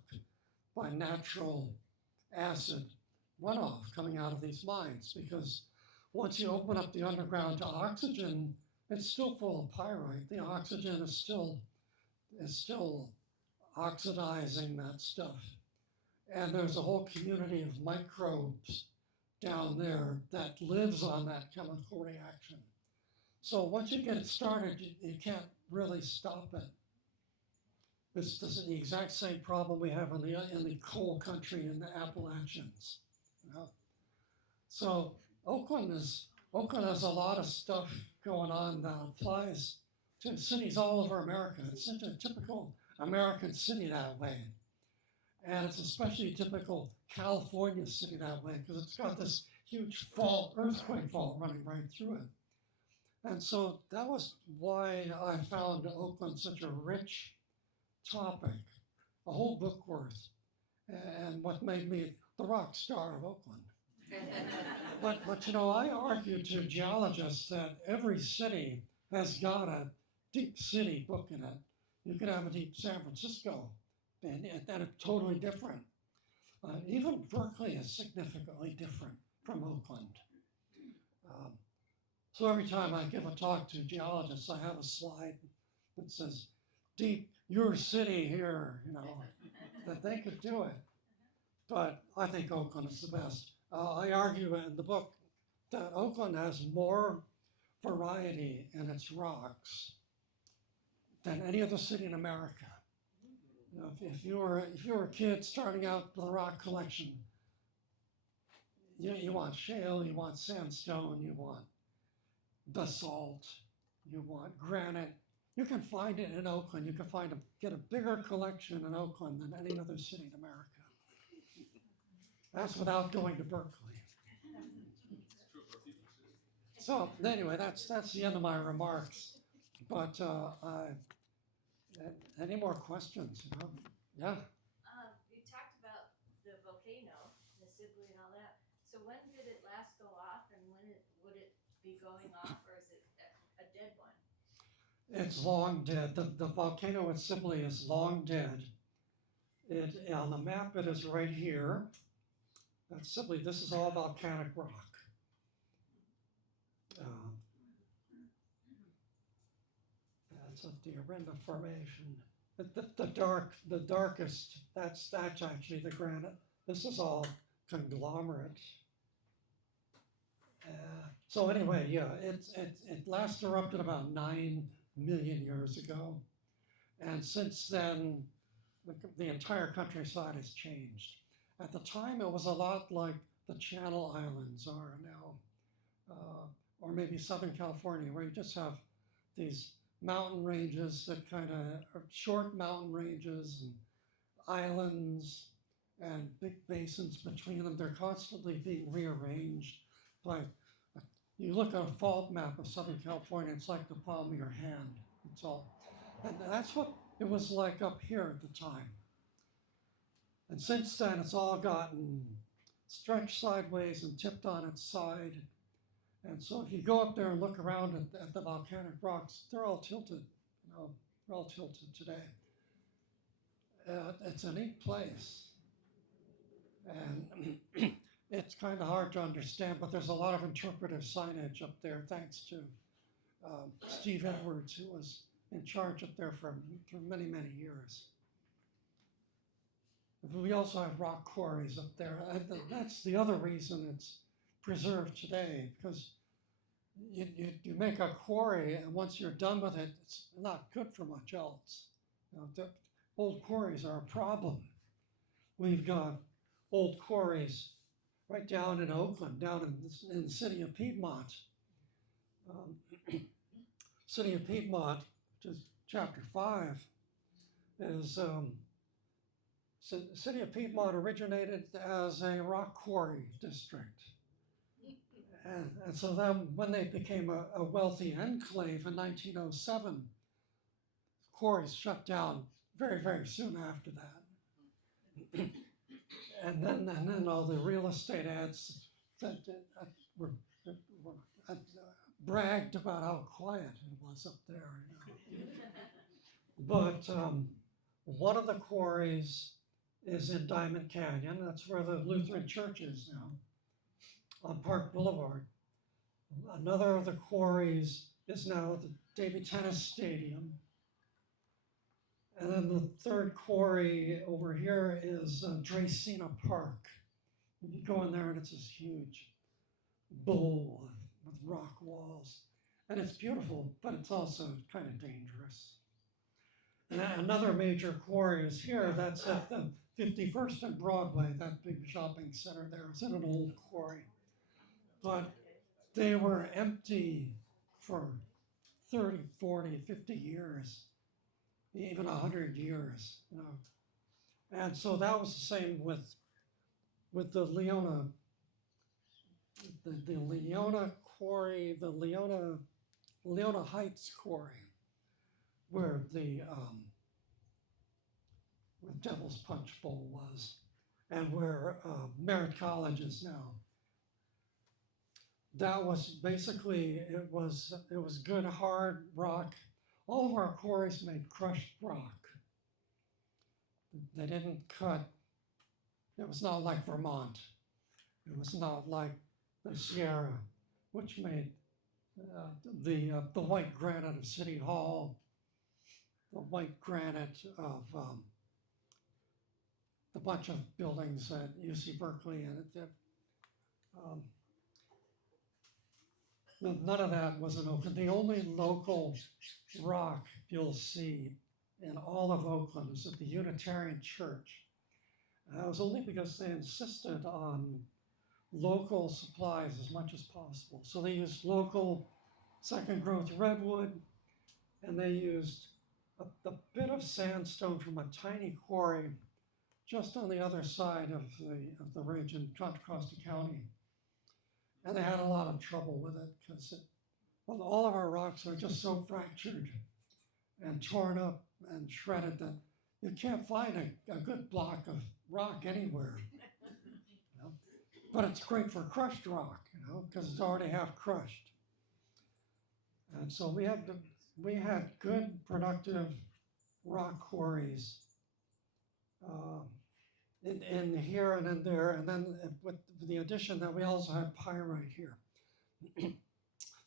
by natural acid runoff coming out of these mines, because once you open up the underground to oxygen, it's still full of pyrite. The oxygen is still oxidizing that stuff. And there's a whole community of microbes down there that lives on that chemical reaction. So once you get it started, you can't really stop it. This is the exact same problem we have in the coal country in the Appalachians. You know? So Oakland has a lot of stuff going on that applies to cities all over America. It's such a typical American city that way. And it's especially a typical California city that way, because it's got this huge earthquake fault running right through it. And so that was why I found Oakland such a rich topic, a whole book worth, and what made me the rock star of Oakland. But you know, I argue to geologists that every city has got a deep city book in it. You could have a deep San Francisco, and it's totally different. Even Berkeley is significantly different from Oakland. So every time I give a talk to geologists, I have a slide that says, "Deep, your city here," you know, that they could do it. But I think Oakland is the best. I argue in the book that Oakland has more variety in its rocks than any other city in America. You know, if you were a kid starting out with a rock collection, you want shale, you want sandstone, you want basalt, you want granite. You can find it in Oakland. You can get a bigger collection in Oakland than any other city in America. That's without going to Berkeley. So anyway, that's the end of my remarks. But any more questions? You know? Yeah. You talked about the volcano, the Sibley and all that. So when did it last go off, and would it be going off, or is it a dead one? It's long dead. The volcano at Sibley is long dead. On the map, it is right here. That's Sibley. This is all volcanic rock. That's the Orinda Formation. The darkest, that's actually the granite. This is all conglomerate. So anyway, yeah, it last erupted about 9 million years ago. And since then, the entire countryside has changed. At the time, it was a lot like the Channel Islands are now, or maybe Southern California, where you just have these mountain ranges that kind of are short mountain ranges and islands and big basins between them. They're constantly being rearranged. Like, you look at a fault map of Southern California, it's like the palm of your hand. It's all, and that's what it was like up here at the time. And since then, it's all gotten stretched sideways and tipped on its side. And so if you go up there and look around at the volcanic rocks, they're all tilted, you know, they're all tilted today. It's a neat place. And it's kind of hard to understand, but there's a lot of interpretive signage up there, thanks to Steve Edwards, who was in charge up there for many, many years. We also have rock quarries up there. That's the other reason it's preserved today, because you make a quarry, and once you're done with it, it's not good for much else. You know, old quarries are a problem. We've got old quarries right down in Oakland, down in the city of Piedmont. City of Piedmont, which is chapter 5, is City of Piedmont originated as a rock quarry district. And so then when they became a wealthy enclave in 1907, quarries shut down very, very soon after that. and then all the real estate ads that were bragged about how quiet it was up there. You know. But one of the quarries is in Diamond Canyon. That's where the Lutheran Church is now, on Park Boulevard. Another of the quarries is now the Davy Tennis Stadium. And then the third quarry over here is Dracena Park. You go in there and it's this huge bowl with rock walls. And it's beautiful, but it's also kind of dangerous. And another major quarry is here. That's at the 51st and Broadway, that big shopping center there. It's in an old quarry. But they were empty for 30, 40, 50 years, even 100 years, you know. And so that was the same with the Leona, the Leona quarry, the Leona Heights quarry, where the Devil's Punch Bowl was, and where Merritt College is now. That was basically, it was good hard rock. All of our quarries made crushed rock. They didn't cut. It was not like Vermont. It was not like the Sierra, which made the white granite of City Hall, the white granite of a bunch of buildings at UC Berkeley, and none of that was in Oakland. The only local rock you'll see in all of Oakland is at the Unitarian Church. And that was only because they insisted on local supplies as much as possible. So they used local second growth redwood, and they used a bit of sandstone from a tiny quarry just on the other side of the ridge in Contra Costa County. And they had a lot of trouble with it because all of our rocks are just so fractured and torn up and shredded that you can't find a good block of rock anywhere. You know? But it's great for crushed rock, you know, because it's already half crushed. And so we had good, productive rock quarries in here and in there, and then with the addition that we also had pyrite here.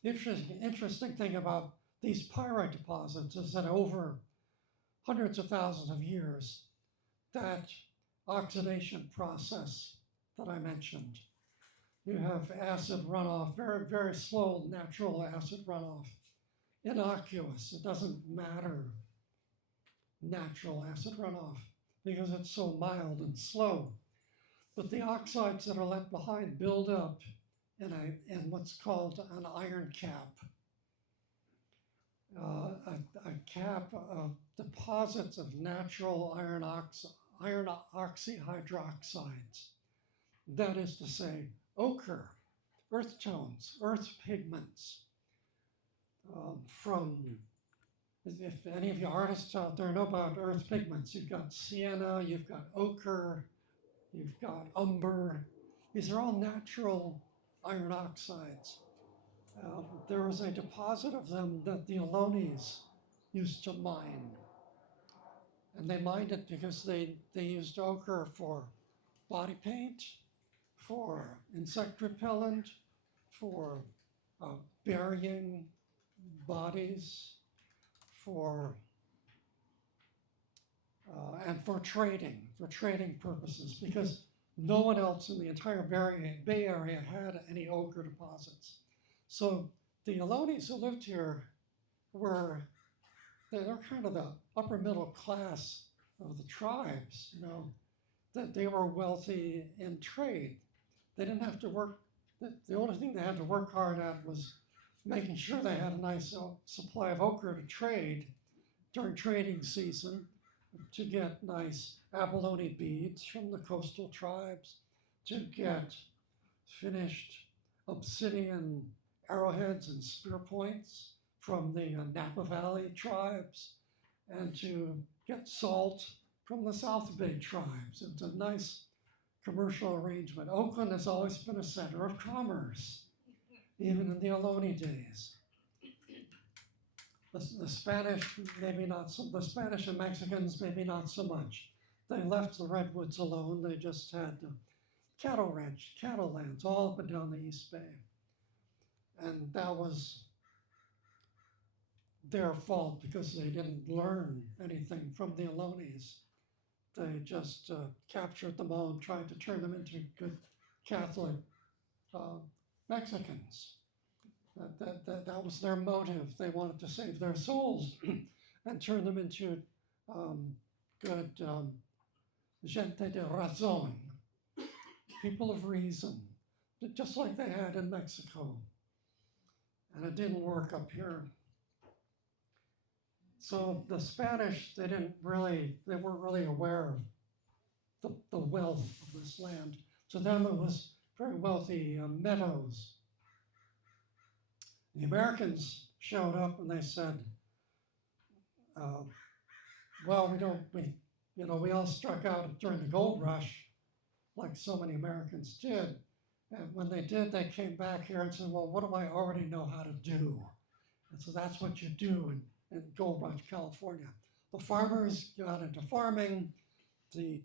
The interesting thing about these pyrite deposits is that over hundreds of thousands of years, that oxidation process that I mentioned, you have acid runoff, very, very slow natural acid runoff, innocuous. It doesn't matter, natural acid runoff, because it's so mild and slow. But the oxides that are left behind build up in what's called an iron cap. A cap of deposits of natural iron oxyhydroxides. That is to say, ochre, earth tones, earth pigments. If any of you artists out there know about earth pigments, you've got sienna, you've got ochre, you've got umber. These are all natural iron oxides. There was a deposit of them that the Ohlonies used to mine. And they mined it because they used ochre for body paint, for insect repellent, for burying bodies, and for trading purposes, because no one else in the entire Bay Area had any ochre deposits. So the Ohlonies who lived here they're kind of the upper middle class of the tribes, that they were wealthy in trade. They didn't have to work, the only thing they had to work hard at was making sure they had a nice supply of ochre to trade during trading season, to get nice abalone beads from the coastal tribes, to get finished obsidian arrowheads and spear points from the Napa Valley tribes, and to get salt from the South Bay tribes. It's a nice commercial arrangement. Oakland has always been a center of commerce, even in the Ohlone days. The Spanish, maybe not so, the Spanish and Mexicans, maybe not so much. They left the redwoods alone. They just had cattle lands all up and down the East Bay. And that was their fault because they didn't learn anything from the Ohlonies. They just captured them all and tried to turn them into good Catholic Mexicans. That was their motive. They wanted to save their souls and turn them into good gente de razón, people of reason, just like they had in Mexico. And it didn't work up here. So the Spanish, they weren't really aware of the wealth of this land. To them, it was very wealthy meadows. The Americans showed up and they said, well, we all struck out during the gold rush, like so many Americans did. And when they did, they came back here and said, well, what do I already know how to do? And so that's what you do in Gold Rush, California. The farmers got into farming. The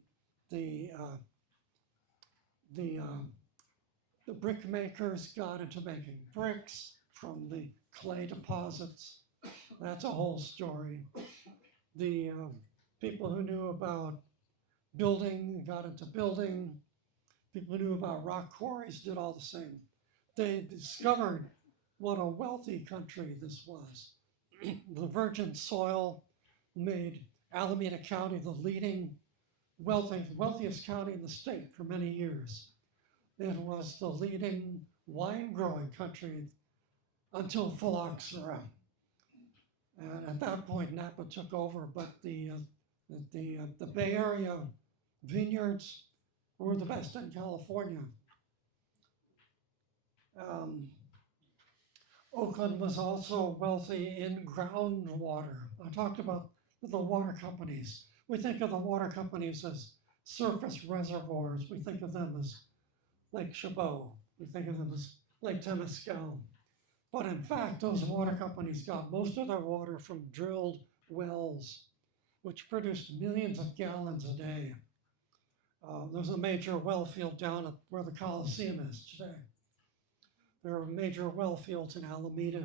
brick makers got into making bricks from the clay deposits. That's a whole story. The people who knew about building got into building. People who knew about rock quarries did all the same. They discovered what a wealthy country this was. The virgin soil made Alameda County the leading wealthiest county in the state for many years. It was the leading wine growing country until phylloxera. And at that point, Napa took over, but the Bay Area vineyards were the best in California. Oakland was also wealthy in groundwater. I talked about the water companies. We think of the water companies as surface reservoirs. We think of them as Lake Chabot. We think of them as Lake Temescal. But in fact, those water companies got most of their water from drilled wells, which produced millions of gallons a day. There's a major well field down at where the Coliseum is today. There are major well fields in Alameda.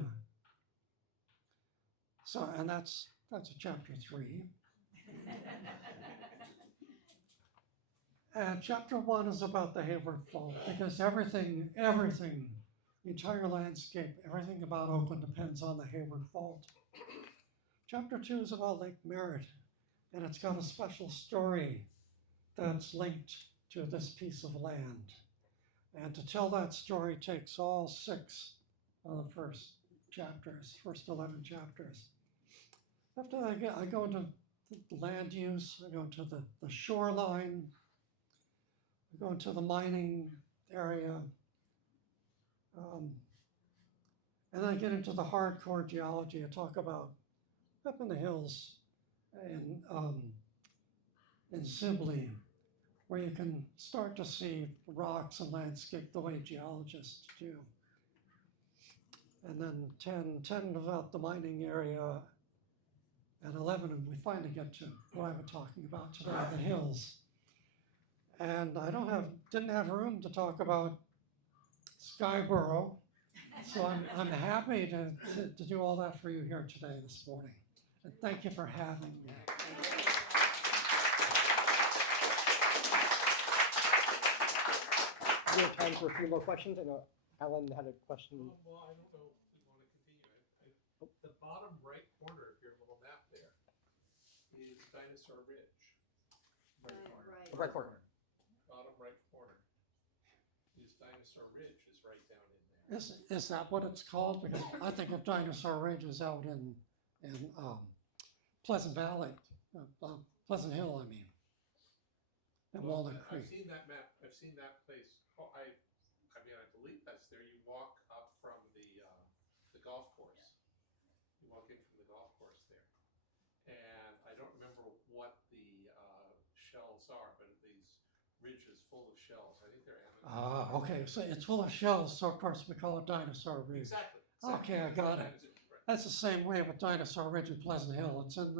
So, and that's a chapter 3. And chapter 1 is about the Hayward Fault, because everything, the entire landscape, everything about Oakland depends on the Hayward Fault. Chapter 2 is about Lake Merritt, and it's got a special story that's linked to this piece of land. And to tell that story takes all 6 of the first 11 chapters. After that, I go into the land use, I go into the shoreline, I go into the mining area, and I get into the hardcore geology. I talk about up in the hills in Sibley, where you can start to see rocks and landscape the way geologists do. And then 10 about the mining area, and 11 we finally get to what I've been talking about today, the hills. And I didn't have room to talk about Skyborough, so I'm happy to do all that for you here today, this morning. And thank you for having me. We have time for a few more questions. I know Alan had a question. Well, I don't know if we want to continue. The bottom right corner of your little map there is Dinosaur Ridge. right corner. Bottom right corner. Is Dinosaur Ridge is right down in there. Is that what it's called? Because I think of Dinosaur Ridge as out in Pleasant Valley, Pleasant Hill, I mean. And Well, Walnut I've Creek. seen that map, I've seen that place. Oh, I mean, I believe that's there. You walk up from the golf course. You walk in from the golf course there. And I don't remember what the shells are, but these ridges full of shells. I think they're Ah, okay, so it's full of shells, so of course we call it Dinosaur Ridge. Exactly. Okay, I got it. That's the same way with Dinosaur Ridge and Pleasant Hill. It's in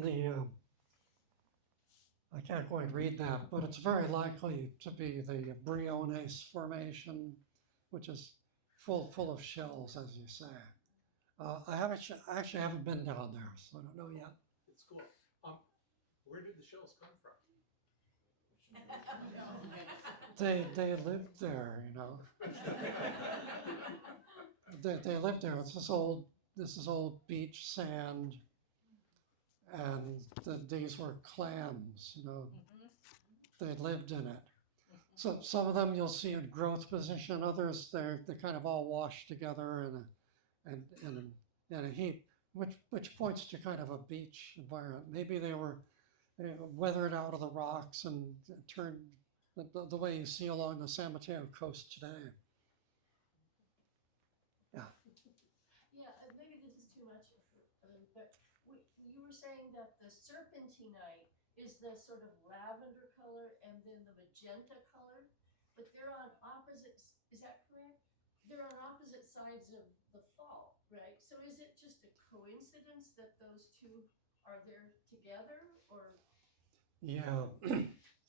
the I can't quite read that, but it's very likely to be the Briones Formation, which is full of shells, as you say. I actually haven't been down there, so I don't know yet. It's cool. Where did the shells come from? They lived there, you know. They lived there. It's this is old beach sand, and these were clams, you know. They lived in it. So some of them you'll see in growth position. Others they're kind of all washed together in a heap, which points to kind of a beach environment. Maybe they were weathered out of the rocks and turned the way you see along the San Mateo coast today. Yeah. Yeah, maybe this is too much, but you were saying that the serpentinite is the sort of lavender color and then the magenta color, but they're on opposites, is that correct? They're on opposite sides of the fault, right? So is it just a coincidence that those two are there together, or? Yeah,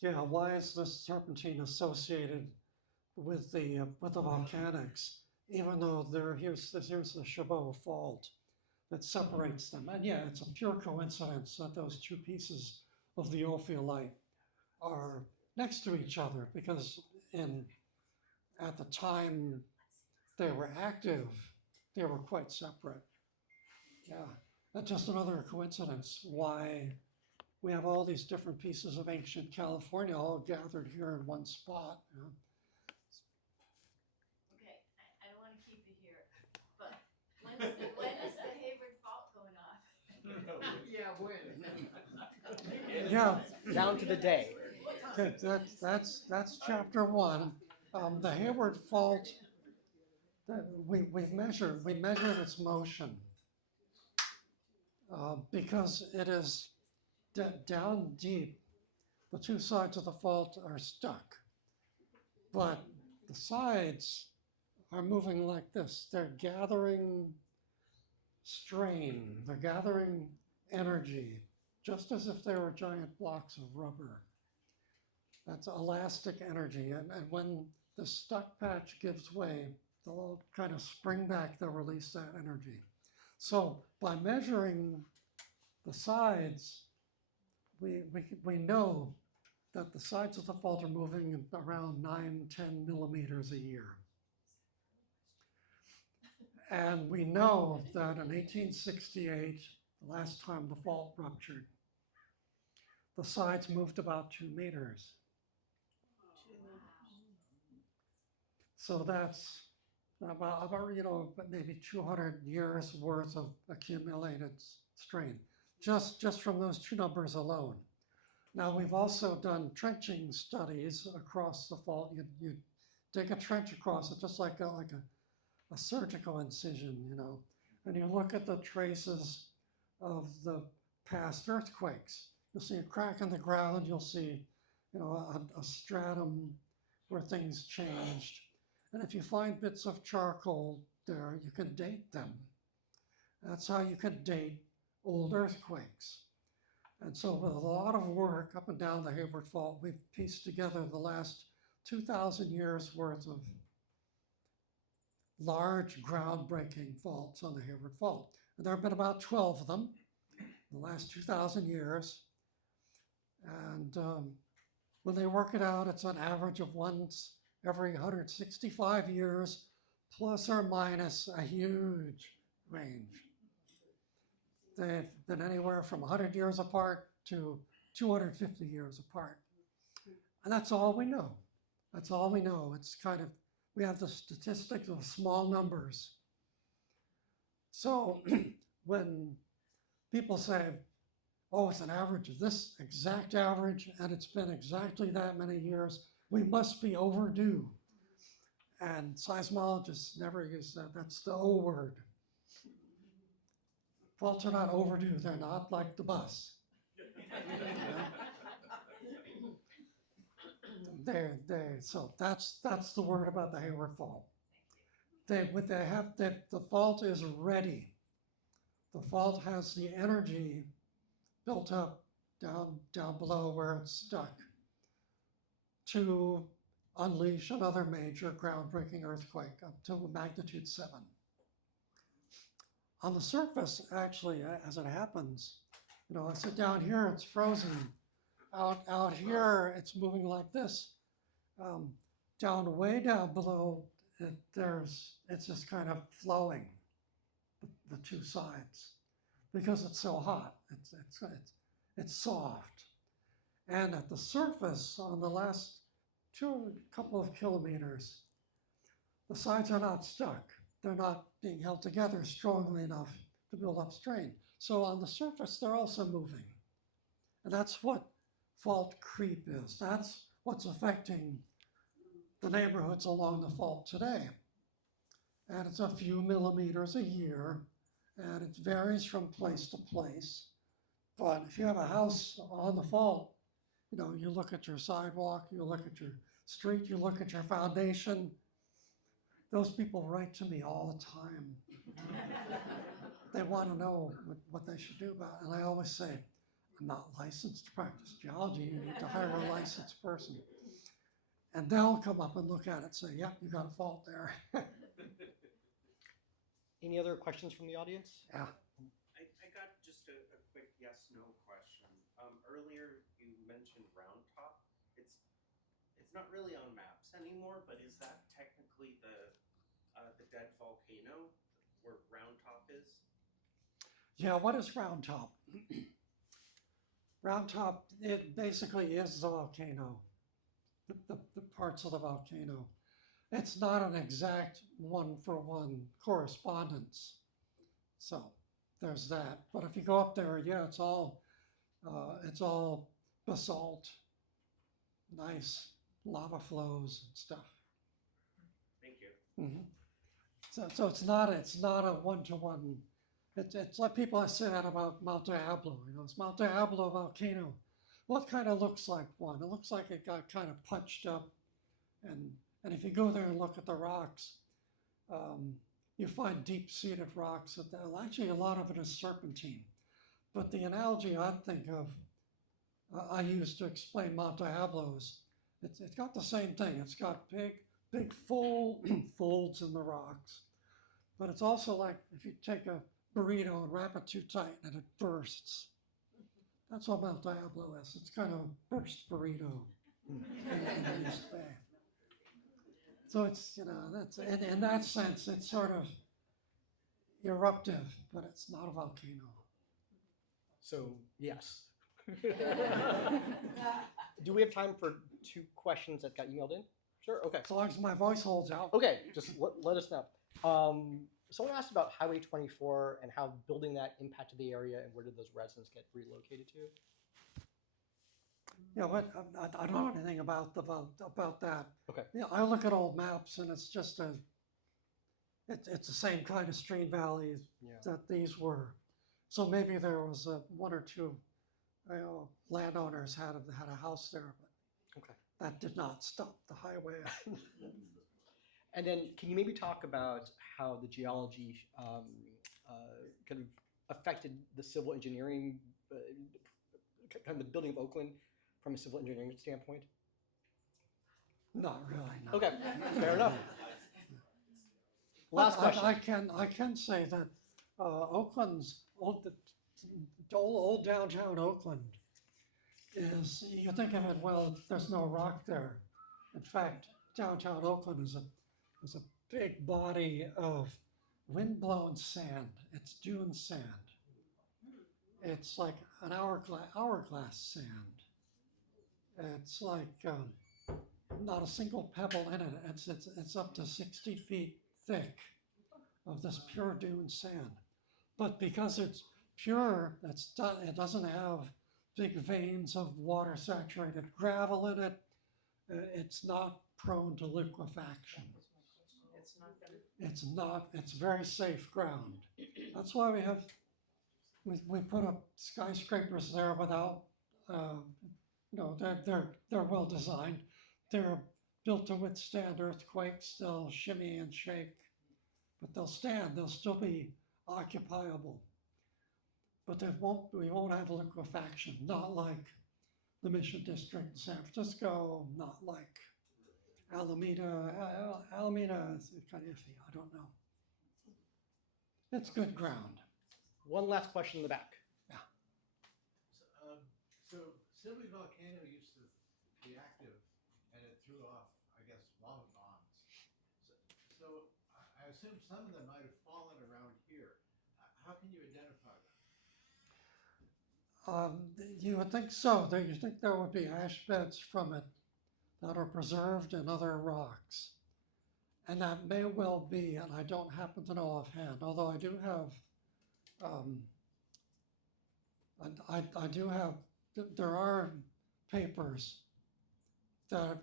yeah. Why is this serpentine associated with the volcanics? Even though here's the Chabot Fault that separates them, and yeah, it's a pure coincidence that those two pieces of the ophiolite are next to each other, because at the time they were active, they were quite separate. Yeah, that's just another coincidence why we have all these different pieces of ancient California all gathered here in one spot. You know? Okay, I don't want to keep you here, but when is the Hayward Fault going off? Yeah, when? Yeah, Down to the day. that's chapter one. The Hayward Fault. We measured its motion because it is down deep. The two sides of the fault are stuck, but the sides are moving like this. They're gathering strain. They're gathering energy, just as if they were giant blocks of rubber. That's elastic energy, and when the stuck patch gives way, they'll all kind of spring back, they'll release that energy. So by measuring the sides, we know that the sides of the fault are moving around 9-10 millimeters a year. And we know that in 1868, the last time the fault ruptured, the sides moved about 2 meters. So that's about maybe 200 years worth of accumulated strain, just from those two numbers alone. Now we've also done trenching studies across the fault. You dig a trench across it, just like a surgical incision, you know, and you look at the traces of the past earthquakes. You'll see a crack in the ground. You'll see, you know, a stratum where things changed. And if you find bits of charcoal there, you can date them. That's how you can date old earthquakes. And so with a lot of work up and down the Hayward Fault, we've pieced together the last 2,000 years worth of large groundbreaking faults on the Hayward Fault. And there have been about 12 of them in the last 2,000 years. And when they work it out, it's an average of once every 165 years, plus or minus a huge range. They've been anywhere from 100 years apart to 250 years apart. And that's all we know. That's all we know. It's kind of, we have the statistics of small numbers. So when people say, oh, it's an average of this exact average, and it's been exactly that many years, we must be overdue. And seismologists never use that. That's the O word. Faults are not overdue. They're not like the bus. So that's the word about the Hayward Fault. The fault is ready. The fault has the energy built up down below where it's stuck to unleash another major groundbreaking earthquake up to magnitude 7. On the surface, actually, as it happens, I sit down here, it's frozen. Out here, it's moving like this. Way down below, it's just kind of flowing, the two sides, because it's so hot. It's soft. And at the surface, on the last couple of kilometers, the sides are not stuck. They're not being held together strongly enough to build up strain. So on the surface, they're also moving. And that's what fault creep is. That's what's affecting the neighborhoods along the fault today. And it's a few millimeters a year, and it varies from place to place. But if you have a house on the fault, you look at your sidewalk, you look at your street, you look at your foundation. Those people write to me all the time. They want to know what they should do about it. And I always say, I'm not licensed to practice geology. You need to hire a licensed person. And they'll come up and look at it and say, yep, you got a fault there. Any other questions from the audience? Yeah. I got just a quick yes/no question. Earlier you mentioned Round Top. It's not really on maps anymore, but is that technically the dead volcano where Round Top is? Yeah, what is Round Top? Round Top, it basically is the volcano, the parts of the volcano. It's not an exact one-for-one correspondence. So there's that. But if you go up there, yeah, it's all basalt, nice lava flows and stuff. Thank you. Mm-hmm. So it's not a one-to-one. It's like people say that about Mount Diablo. It's Mount Diablo volcano. Well, it kind of looks like one. It looks like it got kind of punched up, and if you go there and look at the rocks, you find deep-seated rocks. Actually, a lot of it is serpentine. But the analogy I think of, I use to explain Mount Diablo is, it's got the same thing. It's got big folds in the rocks. But it's also like if you take a burrito and wrap it too tight and it bursts. That's what Mount Diablo is. It's kind of a burst burrito in the East Bay. So it's, that's in that sense, it's sort of eruptive, but it's not a volcano. So, yes. Do we have time for 2 questions that got emailed in? Sure, okay. As long as my voice holds out. Okay, just let us know. Someone asked about Highway 24 and how building that impacted the area and where did those residents get relocated to? Yeah, but I don't know anything about that. Okay. Yeah, I look at old maps and it's just it's the same kind of stream valleys that these were. So maybe there was one or two landowners had a house there, but okay, that did not stop the highway. And then can you maybe talk about how the geology kind of affected the civil engineering, kind of the building of Oakland from a civil engineering standpoint? Not really, no. Okay, fair enough. Last question. I can say that Oakland's old downtown Oakland is, you think of it, well, there's no rock there. In fact, downtown Oakland is a big body of windblown sand. It's dune sand. It's like an hourglass sand. it's like not a single pebble in it. It's up to 60 feet thick of this pure dune sand. But because it's pure, it doesn't have big veins of water saturated gravel in it. It's not prone to liquefaction. It's very safe ground. That's why we put up skyscrapers there without, they're well designed. They're built to withstand earthquakes. They'll shimmy and shake, but they'll stand. They'll still be occupiable. But we won't have liquefaction, not like the Mission District in San Francisco, not like Alameda. Alameda is kind of iffy, I don't know. It's good ground. One last question in the back. So Sibley Volcano used to be active, and it threw off, I guess, lava bombs. So I assume some of them might have fallen around here. How can you identify them? You would think so. You think there would be ash beds from it that are preserved in other rocks. And that may well be, and I don't happen to know offhand, although I do have, there are papers that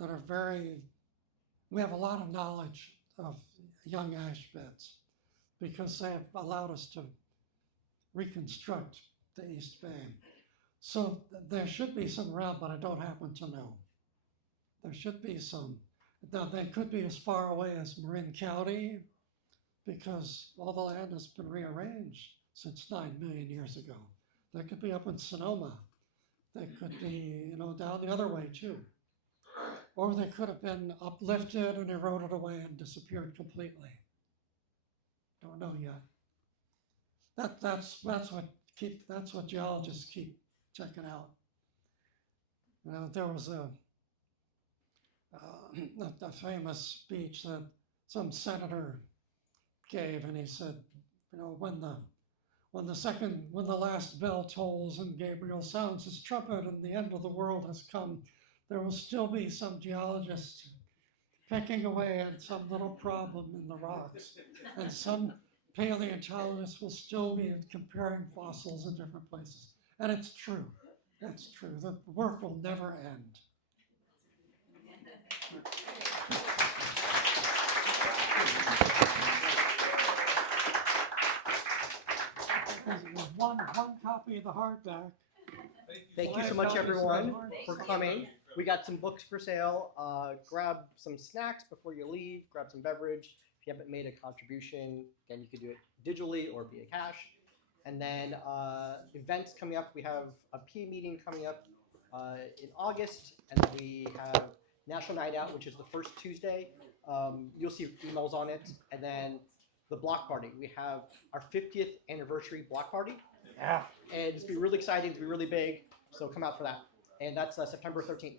are very, we have a lot of knowledge of young ash beds because they have allowed us to reconstruct the East Bay. So there should be some around, but I don't happen to know. There should be some. Now, they could be as far away as Marin County because all the land has been rearranged since 9 million years ago. They could be up in Sonoma. They could be, down the other way too. Or they could have been uplifted and eroded away and disappeared completely. Don't know yet. That's what geologists keep checking out. There was a famous speech that some senator gave, and he said, when the last bell tolls and Gabriel sounds his trumpet and the end of the world has come, there will still be some geologists pecking away at some little problem in the rocks, and some paleontologists will still be comparing fossils in different places. And it's true. That's true. The work will never end. There's one copy of the hardback. Thank you so much, everyone, for coming. We got some books for sale. Grab some snacks before you leave. Grab some beverage. If you haven't made a contribution, again, you could do it digitally or via cash. And then events coming up. We have a PEIA meeting coming up in August, and then we have National Night Out, which is the first Tuesday. You'll see emails on it. And then the block party. We have our 50th anniversary block party. Yeah. And it's going to be really exciting. It's going to be really big. So come out for that. And that's September 13th.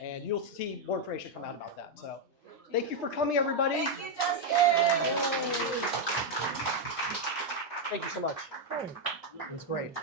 And you'll see more information come out about that. So thank you for coming, everybody. Thank you, Justin. Thank you so much. That's great.